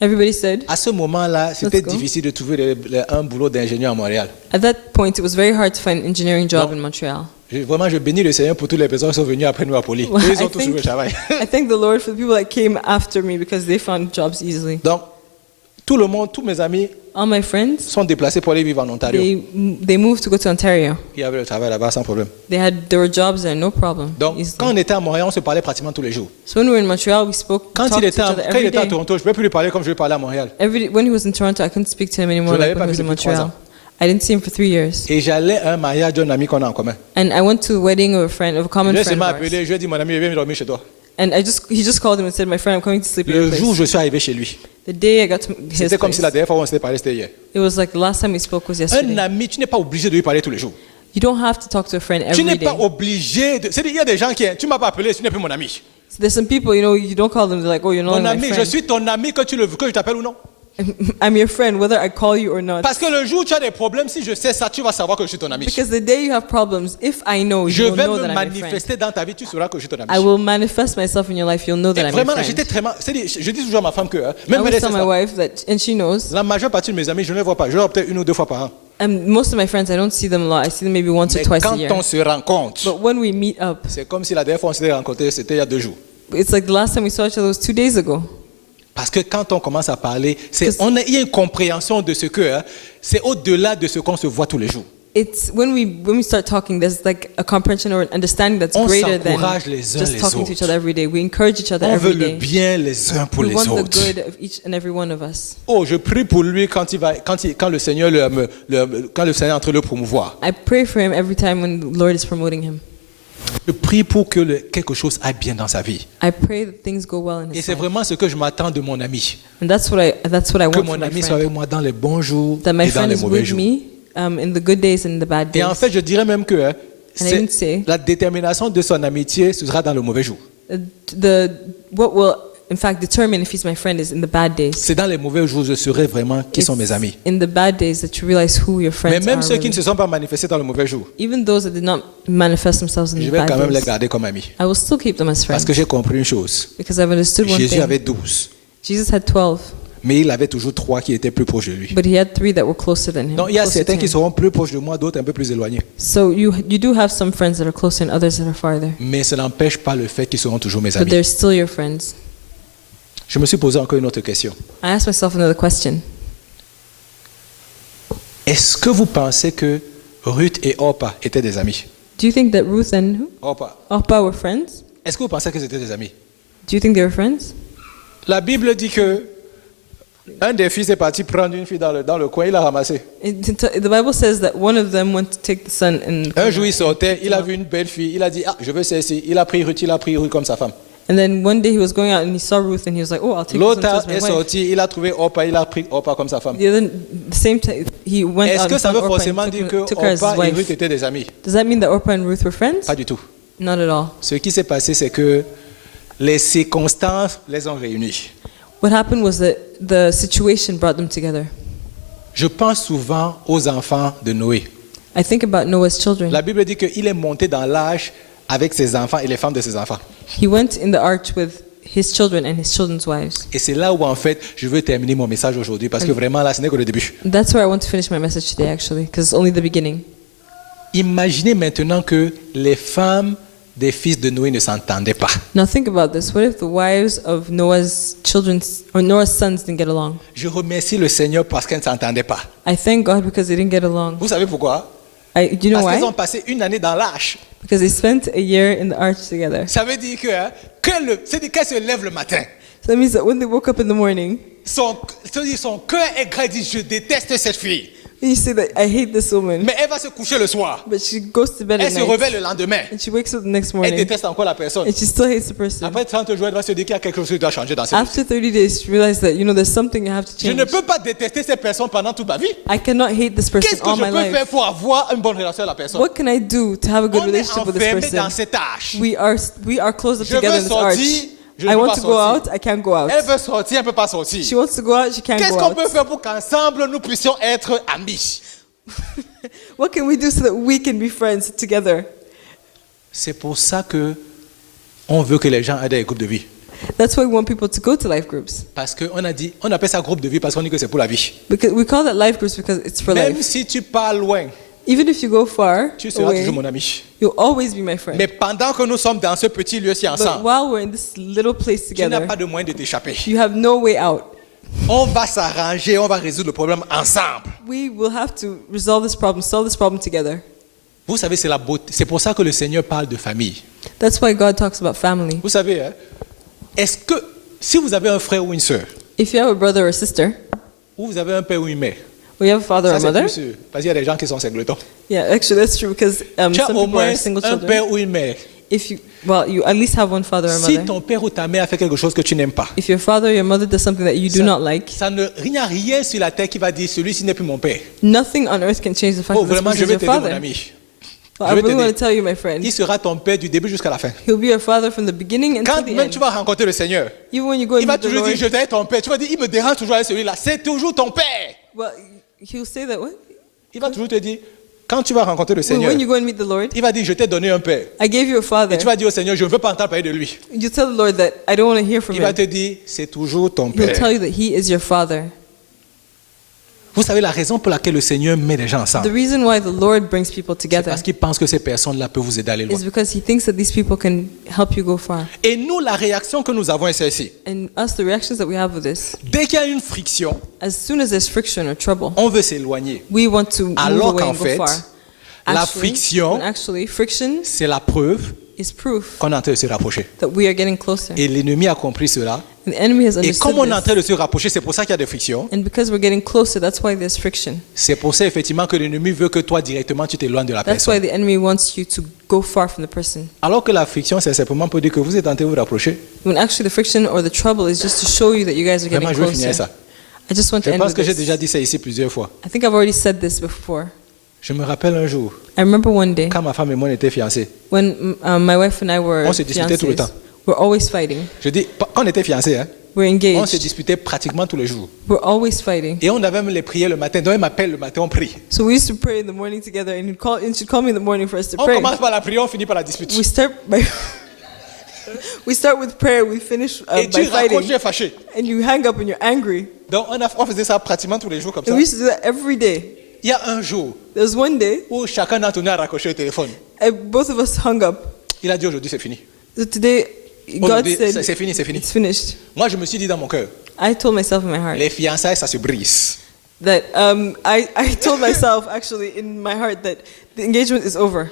everybody said, à ce moment-là, c'était go. difficile de trouver un boulot d'ingénieur à Montréal. at that point, it was very hard to find an engineering job Non. in Montreal. Vraiment, je bénis le Seigneur pour toutes les personnes qui sont venues après nous à Poly. Well, Ils ont tous trouvé le travail. I thank the Lord for the people that came after me because they found jobs easily. Donc, tout le monde, tous mes amis All my friends, sont déplacés pour aller vivre en Ontario. they moved to go to Ontario. Il y avait le travail là-bas sans problème. There were jobs there, no problem. Donc, easily. quand on était à Montréal, on se parlait pratiquement tous les jours. So when we were in Montreal, we Quand talked il to each other quand il every était à day. Toronto, je ne pouvais plus lui parler comme je lui parlais à Montréal. When he was in Toronto, I couldn't speak to him anymore Je l'avais like pas when he vu was in depuis 3 Montreal. ans. I didn't see him for 3 years. Et j'allais à un mariage d'un ami qu'on a en commun. And I went to the wedding of a common Je l'ai friend seulement of ours. appelé, je lui ai dit, mon ami, viens dormir chez toi. And he just called him and said, my friend, I'm coming to sleep at Le your jour où place. je suis arrivé chez lui, The day I got to his c'était comme place, si la dernière fois où on s'était parlé, c'était hier. it was like the last time we spoke was Un yesterday. ami, tu n'es pas obligé de lui parler tous les jours. You don't have to talk to a friend Tu every n'es day. pas obligé de... C'est-à-dire, il y a des gens qui... Tu ne m'as pas appelé, tu n'es plus mon ami. So there's some people, you don't call them, they're like, oh, you're not Mon my ami, je friend. suis ton ami que je t'appelle ou non. I'm your friend, whether I call you or not. Parce que le jour où tu as des problèmes, si je sais ça, tu vas savoir que je suis ton ami. Because the day you have problems, if I know, Je you will vais know me that I'm your friend. manifester dans ta vie, tu sauras que je suis ton ami. I will manifest myself in your life, you'll know that Et I'm your vraiment, friend. j'étais très mal. C'est-à-dire, je dis toujours à ma femme que, I même elle always sait tell my ça. wife that, and she knows. La majeure partie de mes amis, je ne les vois pas. Je les vois peut-être 1 ou 2 fois par an. And most of my friends, I don't see them a lot. I see them maybe once or Mais twice a quand year. on se rencontre, But when we meet up, c'est comme si la dernière fois on s'était rencontrés, c'était il y a 2 jours. it's like the last time we saw each other was 2 days ago. Parce que quand on commence à parler, Because- il y a une compréhension de ce que c'est au-delà de ce qu'on se voit tous les jours. It's when we start talking, there's like a comprehension or an understanding that's On greater than s'encourage les uns just les talking to each autres. other every day. We encourage each other On veut every le day. bien les uns pour We les want the autres. good of each and every one of us. Oh, je prie pour lui quand le Seigneur quand le Seigneur est en train de le promouvoir. I pray for him every time when the Lord is promoting him. Je prie pour que quelque chose aille bien dans sa vie. I pray that things go well in Et his c'est life. vraiment ce que je m'attends de mon ami. And that's what I Que want mon for my ami soit friend. avec moi dans les bons jours That my et dans friend les is mauvais with jours. me in the good days and the bad Et en days. fait, je dirais même que I didn't say- la détermination de son amitié, ce sera dans le mauvais jour. What will in fact determine if he's my friend is in the bad days. C'est dans les mauvais jours, je saurai vraiment qui sont It's mes amis. in the bad days that you realize who your Mais friends même are. ceux qui ne really. se sont pas manifestés dans le mauvais jour, Even those that did not manifest themselves in je the vais bad quand même les days, garder comme amis. I will still keep them as Parce friends que j'ai compris une chose. because I've understood one Jésus thing. avait 12, Jesus had 12, mais il avait toujours 3 qui étaient plus proches de lui. but he had 3 that were closer than him. Donc il y a closer to certains qui him. seront plus proches de moi, d'autres un peu plus éloignés. So you do have some friends that are closer and others that are farther, Mais ça n'empêche pas le fait qu'ils seront toujours mes but amis. they're still your friends. Je me suis posé encore une autre question. I asked myself another question. Est-ce que vous pensez que Ruth et Orpa étaient des amis? Do you think that Ruth and who? Orpa. Orpah were friends? Est-ce que vous pensez qu'ils étaient des amis? Do you think they were friends? La Bible dit que un des fils est parti prendre une fille dans le coin, il l'a ramassée. The Bible says that one of them went to take the son and Un jour, il sortait, il a vu une belle fille, il a dit, ah, je veux celle-ci. Il a pris Ruth comme sa femme. and then one day he was going out and he saw Ruth and he was like, oh, I'll take this one L'autre as my est wife. sorti, il a trouvé Orpa, il a pris Orpa comme sa femme. The same time he went Est-ce out que and ça found veut Orpah forcément and dire que took her as his Orpa et Ruth wife. étaient des amis? Does that mean that Orpah and Ruth were friends? Pas du tout. Not at all. Ce qui s'est passé, c'est que les circonstances les ont réunis. What happened was that the situation brought them together. Je pense souvent aux enfants de Noé. I think about Noah's children. La Bible dit qu'il est monté dans l'âge avec ses enfants et les femmes de ses enfants. He went in the ark with his children and his children's wives. Et c'est là où, en fait, je veux terminer mon message aujourd'hui parce que vraiment, là, ce n'est que le début. That's where I want to finish my message today, actually, because it's only the beginning. Imaginez maintenant que les femmes des fils de Noé ne s'entendaient pas. Now think about this. What if the wives of Noah's children's or Noah's sons didn't get along? Je remercie le Seigneur parce qu'elles ne s'entendaient pas. I thank God because they didn't get along. Vous savez pourquoi? Do you know Parce qu'elles why? ont passé une année dans l'arche. Because they spent a year in the ark together. Ça veut dire que, qu'elle se lève le matin, So that means that when they woke up in the morning, son cœur est gras, il dit, je déteste cette fille. you say that I hate this woman, Mais elle va se coucher le soir. but she goes to bed Elle at se night réveille le lendemain. and she wakes up the next Elle morning déteste encore la personne. and she still hates the person. Après 30 jours, elle va se dire qu'il y a quelque chose qui doit changer dans sa vie. After 30 days, she realizes that there's something I have to Je change. ne peux pas détester cette personne pendant toute ma vie. I cannot hate this person Qu'est-ce que all je my peux faire life. pour avoir une bonne relation avec la personne? What can I do to have a good On est relationship with this enfermé dans person? cette arche. We are closed up Je veux together in this arch. sortir, je ne I peux want pas to go out, sortir. I can't go out. Elle veut sortir, elle ne peut pas She sortir. wants to go out, she can't Qu'est-ce go qu'on peut out. faire pour qu'ensemble nous puissions être amis? What can we do so that we can be friends together? C'est pour ça que on veut que les gens aient des groupes de vie. That's why we want people to go to life groups. Parce qu'on a dit, on appelle ça groupe de vie parce qu'on dit que c'est pour la vie. Because we call that life groups because it's for Même life. si tu pars loin, Even if you go far tu seras away, toujours mon ami. you'll always be my friend. Mais pendant que nous sommes dans ce petit lieu-ci But ensemble, while we're in this little place tu n'as together, pas de moyen de t'échapper. you have no way out. On va s'arranger, on va résoudre le problème ensemble. We will have to solve this problem together. Vous savez, c'est la beauté. C'est pour ça que le Seigneur parle de famille. That's why God talks about family. Vous savez, hein, est-ce que si vous avez un frère ou une sœur, If you have a brother or a sister, ou vous avez un père ou une mère, or you have a father or ça a c'est mother, plus sûr, parce qu'il y a des gens qui sont singletons. yeah, actually that's true because Tu as some au people moins are single un children. père ou une mère. If you at least have one father or Si mother. ton père ou ta mère a fait quelque chose que tu n'aimes pas, If your father or your mother does something that you do not like, il n'y a rien sur la terre qui va dire celui-ci n'est plus mon père. nothing on earth can change the fact Oh, that this vraiment, person je is vais your t'aider, mon father. ami. Well, Je I vais really want t'aider. to tell you, my friend, Il sera ton père du début jusqu'à la fin. he'll be your father from the beginning until Quand the même end. tu vas rencontrer le Seigneur, Even when you go il and va meet the toujours dire Lord, je vais être ton père. Tu vas dire il me dérange toujours avec celui-là. C'est toujours ton père. well, he'll say that what? Il va toujours te dire quand tu vas rencontrer le Well, Seigneur, when you go and meet the Lord, il va dire je t'ai donné un père. I gave you a father. Et tu vas dire au Seigneur je ne veux pas entendre parler de lui. You tell the Lord that I don't want to hear from Il va him. te dire c'est toujours ton He'll père. tell you that he is your father. Vous savez la raison pour laquelle le Seigneur met les gens The ensemble, reason why the Lord brings people c'est together parce qu'il pense que ces personnes-là peuvent vous aider à aller loin. is because he thinks that these people can help you go far. Et nous, la réaction que nous avons est celle-ci. And us, the reactions that we have with this, Dès qu'il y a une friction, as soon as there's friction or trouble, on veut s'éloigner. we want to move Alors away qu'en and go fait, far. la Actually, friction, when actually, friction c'est la preuve is proof qu'on est en train de se rapprocher. that we are getting closer. Et l'ennemi a compris cela. And the enemy has Et comme understood on est en this. train de se rapprocher, c'est pour ça qu'il y a des frictions. And because we're getting closer, that's why there's friction. C'est pour ça effectivement que l'ennemi veut que toi directement tu t'éloignes de la That's why personne. the enemy wants you to go far from the person. Alors que la friction, c'est simplement pour dire que vous êtes en train de vous rapprocher. When actually the friction or the trouble is just to show you that you guys are getting Vraiment, je vais finir closer. ça. I just want to Je end pense with que j'ai this. déjà dit ça ici plusieurs fois. I think I've already said this before. Je me rappelle un jour, I remember one day quand ma femme et moi on était fiancés. when my wife and I were On se disputait tout le fiancés. temps. We're always fighting. Je dis, quand on était fiancés, hein, We're on se engaged. disputait pratiquement tous les jours. We're always fighting. Et on avait même les prières le matin. Donc, il m'appelle le matin, on prie. So we used to pray in the morning together, and she'd call me in the morning for us to On pray. commence par la prière, on finit par la dispute. We start with prayer, we finish Et by tu raccroches, tu fighting, es fâché. and you hang up and you're angry. Donc, on faisait ça pratiquement tous les jours comme ça. And we used to do that every day. Il y a un jour There was one day, où chacun d'entre nous a raccroché le téléphone. both of us hung up. Il a dit aujourd'hui, c'est fini. So today, God Aujourd'hui, said, c'est fini, c'est fini. it's finished. Moi, je me suis dit dans mon cœur, I told myself in my heart les fiançailles, ça se brise. that I told myself actually in my heart that the engagement is over.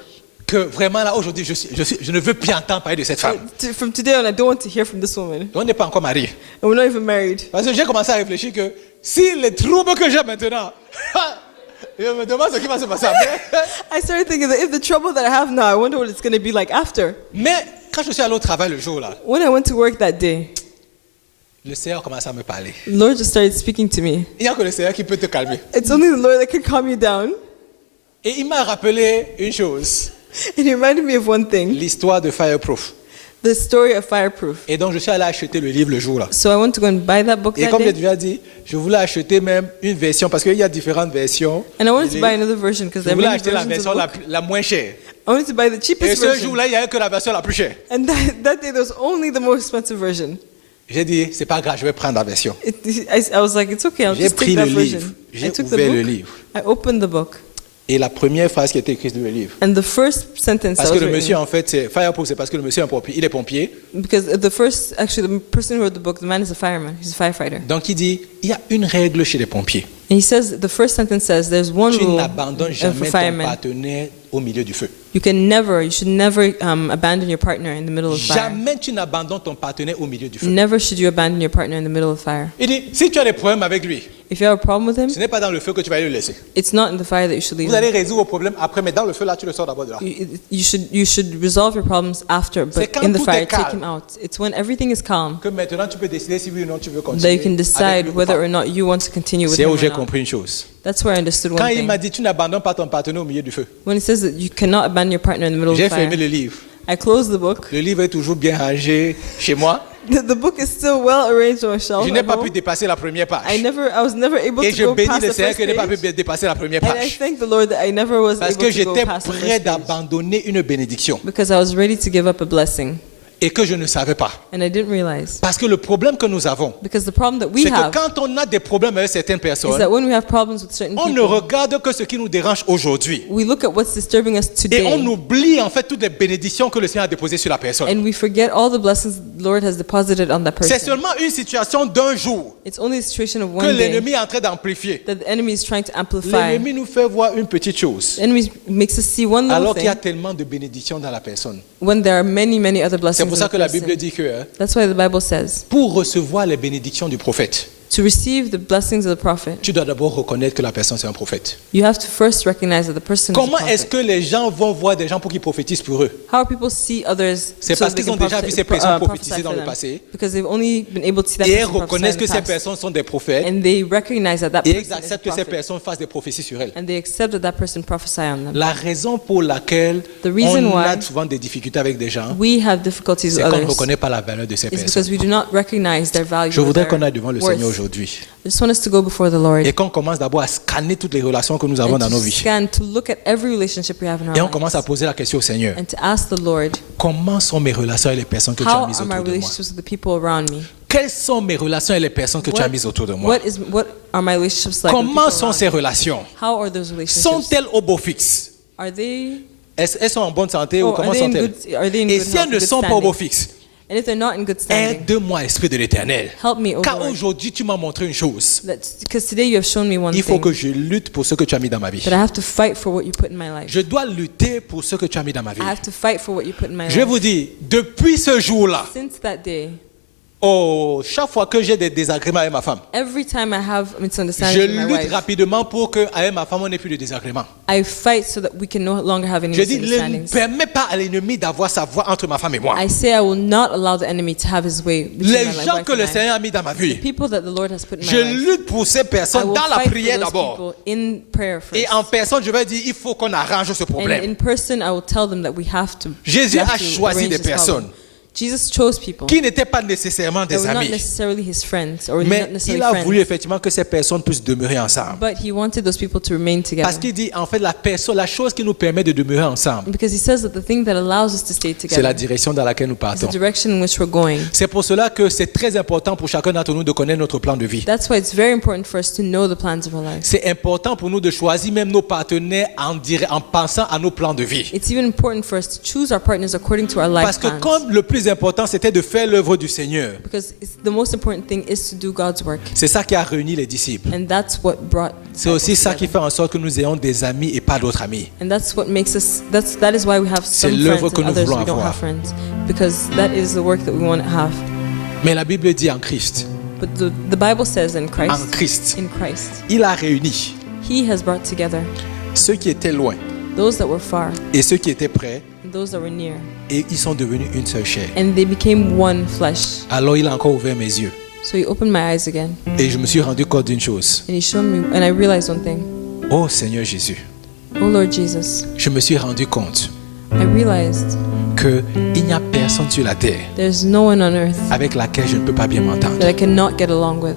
Que vraiment, là, aujourd'hui, je ne veux plus entendre parler de cette femme. From today on, I don't want to hear from this woman. On n'est pas encore mariés. And we're not even married. Parce que j'ai commencé à réfléchir que si les troubles que j'ai maintenant, je me demande ce qui va se passer après. I started thinking that if the trouble that I have now, I wonder what it's going to be like after. Mais quand je suis allé au travail le jour-là, When I went to work that day, le Seigneur commence à me parler. the Lord just started speaking to me. Il n'y a que le Seigneur qui peut te calmer. It's only the Lord that can calm you down. Et il m'a rappelé une chose, And he reminded me of one thing, l'histoire de Fireproof. the story of Fireproof. Et donc je suis allé acheter le livre le jour-là. So I went to go and buy that book Et that comme je day. déjà dit, je voulais acheter même une version, parce qu'il y a différentes versions. And I wanted to buy another version because Je there are voulais many acheter la versions of version the book. la moins chère. I wanted to buy the Et cheapest ce version. jour-là, il n'y avait que la version la plus chère. And that day, there was only the most expensive version. J'ai dit, c'est pas grave, je vais prendre la version. I was like, it's okay, I'll J'ai just pris take le that livre. version. J'ai I took the ouvert le book. livre. I opened the book. Et la première phrase qui était écrite dans le livre. And the first sentence Parce that que was le monsieur, written, en fait, c'est Fireproof, c'est parce que le monsieur est un pompier. Il est pompier. because actually, the person who wrote the book, the man is a fireman. He's a firefighter. Donc il dit, il y a une règle chez les pompiers. And he says, the first sentence says, there's one Tu rule n'abandonnes of jamais a ton fireman. partenaire au milieu du feu. You should never abandon your partner in the middle of fire. Jamais tu n'abandonnes ton partenaire au milieu du feu. Never should you abandon your partner in the middle of fire. Il dit, si tu as des problèmes avec lui, If you have a problem with him, ce n'est pas dans le feu que tu vas le laisser. it's not in the fire that you should leave Vous allez him. résoudre vos problèmes après, mais dans le feu, là, tu le sors d'abord de là. You should resolve your problems after, C'est but quand in the tout fire, est take calme. him out. It's when everything is calm Que maintenant, tu peux décider si oui ou non tu veux continuer. that you can avec decide lui ou whether pas. or not you want to continue with C'est him où or j'ai not. compris une chose. That's where I understood Quand one il thing. m'a dit, tu n'abandonnes pas ton partenaire au milieu du feu, When he says that you cannot abandon your partner in the middle of j'ai the fermé fire, le livre. I closed the book. Le livre est toujours bien rangé chez moi. The book is still well arranged on a shelf. Je n'ai at pas home. pu dépasser la première page. I was never able Et to je go bénis past le the Seigneur first que je n'ai pas page. pu dépasser la première And I page. thank the Lord that I never was Parce able que to go j'étais past the prêt first page. d'abandonner une bénédiction Because I was ready to give up a blessing. et que je ne savais pas. And I didn't realize. Parce que le problème que nous avons, Because the problem that we c'est que have quand on a des problèmes avec certaines is personnes, that when we have problems with certain on ne people, regarde que ce qui nous dérange aujourd'hui. we look at what's disturbing us Et on today. oublie en fait toutes les bénédictions que le Seigneur a déposées sur la personne. And we forget all the blessings the Lord has deposited on that C'est person. seulement une situation d'un jour It's only a situation of que one day l'ennemi est en train d'amplifier. that the enemy is trying to amplify. L'ennemi nous fait voir une petite chose, The enemy makes us see one little alors qu'il y a thing tellement de bénédictions dans la personne. when there are many, many other C'est blessings pour in ça the que la Bible person. dit que That's why the Bible says, pour recevoir les bénédictions du prophète, to receive the blessings of the prophet, tu dois d'abord reconnaître que la personne c'est un prophète. you have to first recognize that the person is a Comment est-ce prophet. que les gens vont voir des gens pour qu'ils prophétisent pour eux? How people see others C'est so parce they qu'ils can ont déjà vu ces personnes prophétiser prophesy dans for le them. passé. Because they've only been able to see that Et elles person prophesy reconnaissent in que the ces past. personnes sont des prophètes And they recognize that that et person ils is a acceptent que ces prophet. personnes fassent des prophéties sur elles. And they accept that that person prophesy on them. La raison pour laquelle The reason on a why souvent des difficultés avec des gens, We have difficulties c'est with qu'on ne others. reconnaît pas la valeur de ces It's because personnes. we do not recognize their value. Je or voudrais their qu'on aille devant le worth. Seigneur aujourd'hui I just want us to go before the Lord et qu'on commence d'abord à scanner toutes les relations que nous avons and dans to nos vies. scan, to look at every relationship we have in Et on our commence à lives, poser la question au Seigneur. and to ask the Lord, Comment sont mes relations avec les personnes que tu as how mises are my autour de moi? relationships with the people around me? Quelles sont mes relations avec les personnes que tu as mises autour de moi? What are my relationships like with Comment people sont around ces me? relations? How are those relationships? Sont-elles au beau fixe? Are they Elles sont en bonne santé ou are comment they in sont-elles? good, are they in Et good si health, elles ne good sont pas au beau standing? fixe, And if they're not in good standing, aide-moi, Esprit de l'Éternel. help me, O Car Lord. aujourd'hui, tu m'as montré une chose. Because today you have shown me one Il faut thing, que je lutte pour ce que tu as mis dans ma vie. that I have to fight for what you put in my life. Je dois lutter pour ce que tu as mis dans ma vie. I have to fight for what you put in my Je vais life. vous dire, depuis ce jour-là, Since that day, chaque fois que j'ai des désagréments avec ma femme, every time I have je misunderstandings with my lutte wife, rapidement pour qu'avec ma femme, on n'ait plus de désagréments. I fight so that we can no longer have any Je dis, ne misunderstandings. permets pas à l'ennemi d'avoir sa voix entre ma femme et moi. I say I will not allow the enemy to have his way between Les my gens wife que and le I. Seigneur a mis dans ma vie, People that the Lord has put in je my life. lutte pour ces I personnes will dans la fight prière for those d'abord. people in prayer first. Et en personne, je vais dire, il faut qu'on arrange ce And problème. in person, I will tell them that we have to. Jésus we have a to choisi arrange des this problem. personnes Jesus chose people qui n'étaient pas nécessairement that des were not amis. necessarily his friends or Mais not il necessarily a friends. voulu effectivement que ces personnes puissent demeurer ensemble. But he wanted those people to remain together. Parce qu'il dit, en fait, la chose qui nous permet de demeurer ensemble, Because he says that the thing that allows us to stay c'est la together direction dans laquelle nous is the partons. direction in which we're going. C'est pour cela que c'est très important pour chacun d'entre nous de connaître notre plan de vie. That's why it's very important for us to know the plans of our life. C'est important pour nous de choisir même nos partenaires en pensant à nos plans de vie. It's even important for us to choose our partners according to our life Parce que plans. comme le plus plus important, c'était de faire l'œuvre du Seigneur. Because the most important thing is to do God's work. C'est ça qui a réuni les disciples. And that's what brought C'est aussi ça qui together. fait en sorte que nous ayons des amis et pas d'autres amis. And that's what makes us, that is why we have C'est some l'œuvre friends que and nous others voulons we don't avoir. have friends. Because that is the work that we want to have. Mais la Bible dit en Christ, But the Bible says in en Christ, in Christ, il a réuni He has brought together ceux qui étaient loin those that were far et ceux qui étaient près, and those that were near. et ils sont devenus une seule chair. And they became one flesh. Alors il a encore ouvert mes yeux So He opened my eyes again. et je me suis rendu compte d'une chose. And He showed me, and I realized one thing. Oh Seigneur Jésus, Oh Lord Jesus, je me suis rendu compte I realized qu'il n'y a personne sur la terre there's no one on earth avec laquelle je ne peux pas bien m'entendre. that I cannot get along with.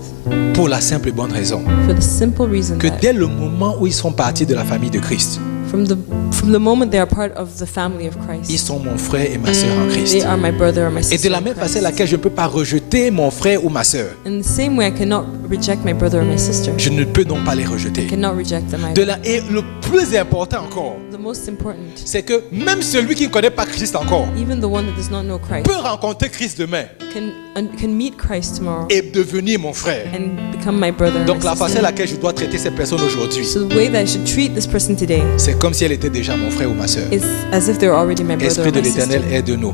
Pour la simple et bonne raison For the simple reason que that dès le moment où ils sont partis de la famille de Christ, from the moment they are part of the family of ils Christ, sont mon frère et ma soeur en they Christ. are my brother or my Et sister de la in même façon Christ. laquelle je ne peux pas rejeter mon frère ou ma soeur, In the same way, I cannot reject my brother or my sister. je ne peux donc pas les rejeter. I cannot reject them De either. là, et le plus important encore, The most important, c'est que même celui qui ne connaît pas Christ encore even the one that does not know Christ, peut rencontrer Christ demain can meet Christ tomorrow et devenir mon frère. and become my brother or Donc my la façon sister. laquelle je dois traiter cette personne aujourd'hui, So the way that I should treat this person today c'est comme si elle était déjà mon frère ou ma soeur. is as if they were already my brother Esprit or de my sister. l'Éternel, aide-nous.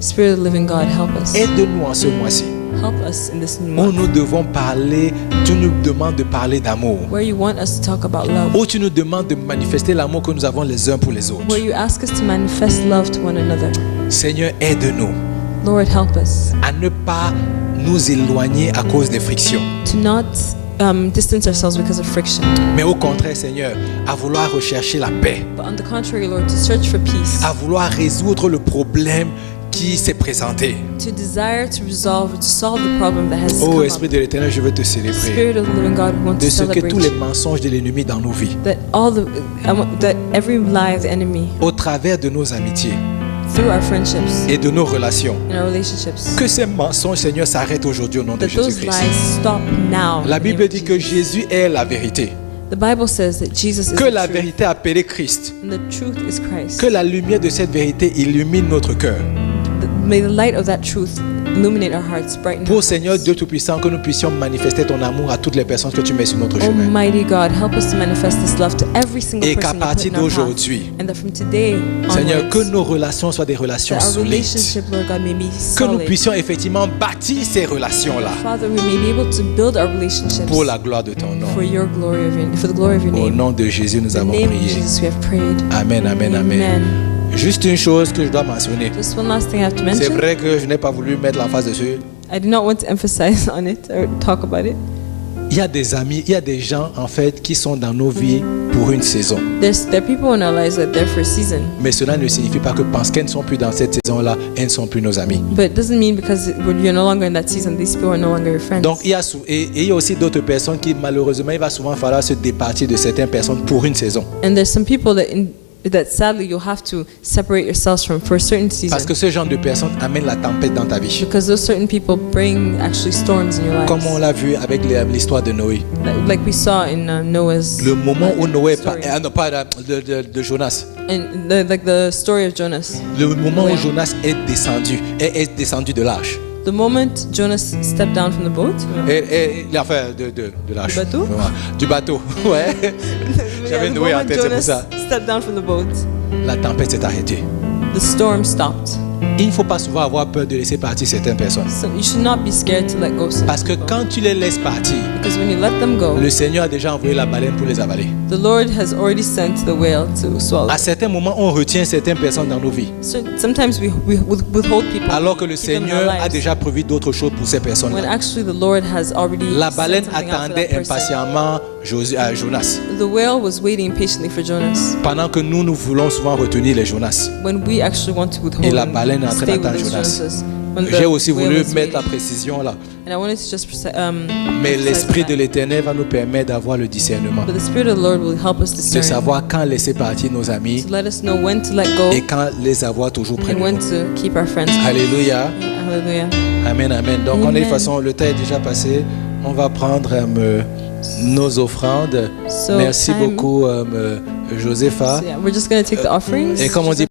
Spirit of the living God, help us. Aide-nous en ce mois-ci. Help us in this new Où month. nous devons parler, tu nous demandes de parler d'amour. Where you want us to talk about love. Où tu nous demandes de manifester l'amour que nous avons les uns pour les autres. Where you ask us to manifest love to one another. Seigneur, aide-nous Lord, help us à ne pas nous éloigner à cause des frictions. to not distance ourselves because of friction. Mais au contraire, Seigneur, à vouloir rechercher la paix, But on the contrary, Lord, to search for peace. à vouloir résoudre le problème qui s'est présenté. To desire to resolve, to solve the problem that has Oh come Esprit up. de l'Éternel, je veux te célébrer Spirit of the living God, we want de to ce que celebrate tous les you. mensonges de l'ennemi dans nos vies, That every lie of the enemy, au travers de nos amitiés through our friendships et de nos relations, and our relationships, que ces mensonges, Seigneur, s'arrêtent aujourd'hui au nom de that those Jésus-Christ. lies stop now. in La the name Bible of dit que Jesus. Jésus est la vérité, The Bible says that Jesus is que the la truth, vérité appelée Christ, and the truth is Christ. que la lumière de cette vérité illumine notre cœur. May the light of that truth illuminate our hearts, brighten our Pour hearts. Seigneur Dieu Tout-Puissant, que nous puissions manifester ton amour à toutes les personnes que tu mets sur notre chemin. Almighty God, help us to manifest this love to every single Et person qu'à you put partir in our path. d'aujourd'hui, And that from today Seigneur, onwards, que nos relations soient des relations that our solides. relationship, Lord God, may be Que nous solid. puissions effectivement bâtir ces relations-là Father, we may be able to build our relationships pour la gloire de ton nom. for your glory for the glory of your Au name. nom de Jésus, nous In avons the name of prié. Jesus, we have prayed. Amen, amen, amen. Juste une chose que je dois mentionner. Just one last thing I have to C'est mention. vrai que je n'ai pas voulu mettre l'emphase dessus. I do not want to emphasize on it or talk about it. Il y a des amis, il y a des gens en fait qui sont dans nos vies pour une saison. There are people in our lives that are there for a season. Mais cela ne signifie pas que parce qu'elles ne sont plus dans cette saison-là, elles ne sont plus nos amis. But it doesn't mean because you're no longer in that season, these people are no longer your friends. Donc il y a, il y a aussi d'autres personnes qui malheureusement, il va souvent falloir se départir de certaines personnes pour une saison. And there's some people that sadly you'll have to separate yourselves from for a certain season. Parce que ce genre de personnes amènent la tempête dans ta vie. Because those certain people bring actually storms in your lives. Comme on l'a vu avec l'histoire de Noé. Like we saw in Noah's Le moment où Noé, story. non pas de Jonas. And like the story of Jonas. Le moment Ouais. où Jonas est descendu de l'arche. The moment Jonas stepped down from the boat. Enfin, de l'arche. Du bateau? Du bateau, ouais. J'avais the Noé en moment tête, c'est pour Jonas ça. stepped down from the boat, La tempête s'est arrêtée. the storm stopped. Il ne faut pas souvent avoir peur de laisser partir certaines personnes. So you should not be scared to let go. Some Parce que people. quand tu les laisses partir, Because when you let them go, le Seigneur a déjà envoyé la baleine pour les avaler. the Lord has already sent the whale to swallow. À certains moments, on retient certaines personnes dans nos vies. So sometimes we withhold people. Alors que le keep them in our Seigneur a lives, déjà prévu d'autres choses pour ces when personnes-là. actually the Lord has already La sent baleine something out for attendait that person. impatiemment Jonas. The whale was waiting patiently for Jonas. Pendant que nous voulons souvent retenir les Jonas. When we actually want to withhold Et la and baleine est en train stay with d'attendre those Jonas. Jonases, when the J'ai aussi whale voulu is mettre la waiting. précision là. And I wanted to just Mais emphasize l'Esprit that. de l'Éternel va nous permettre d'avoir le discernement. But the Spirit of the Lord will help us De discern. savoir quand laisser partir nos amis To let us know when to let go et quand les avoir toujours près and de when nous. to keep our friends. Alléluia. Hallelujah. Amen, amen. Donc, on est de Amen. toute façon, le temps est déjà passé. On va prendre nos offrandes. So Merci time- beaucoup, Josepha. So yeah, we're just going to take the offerings. Et comme on dit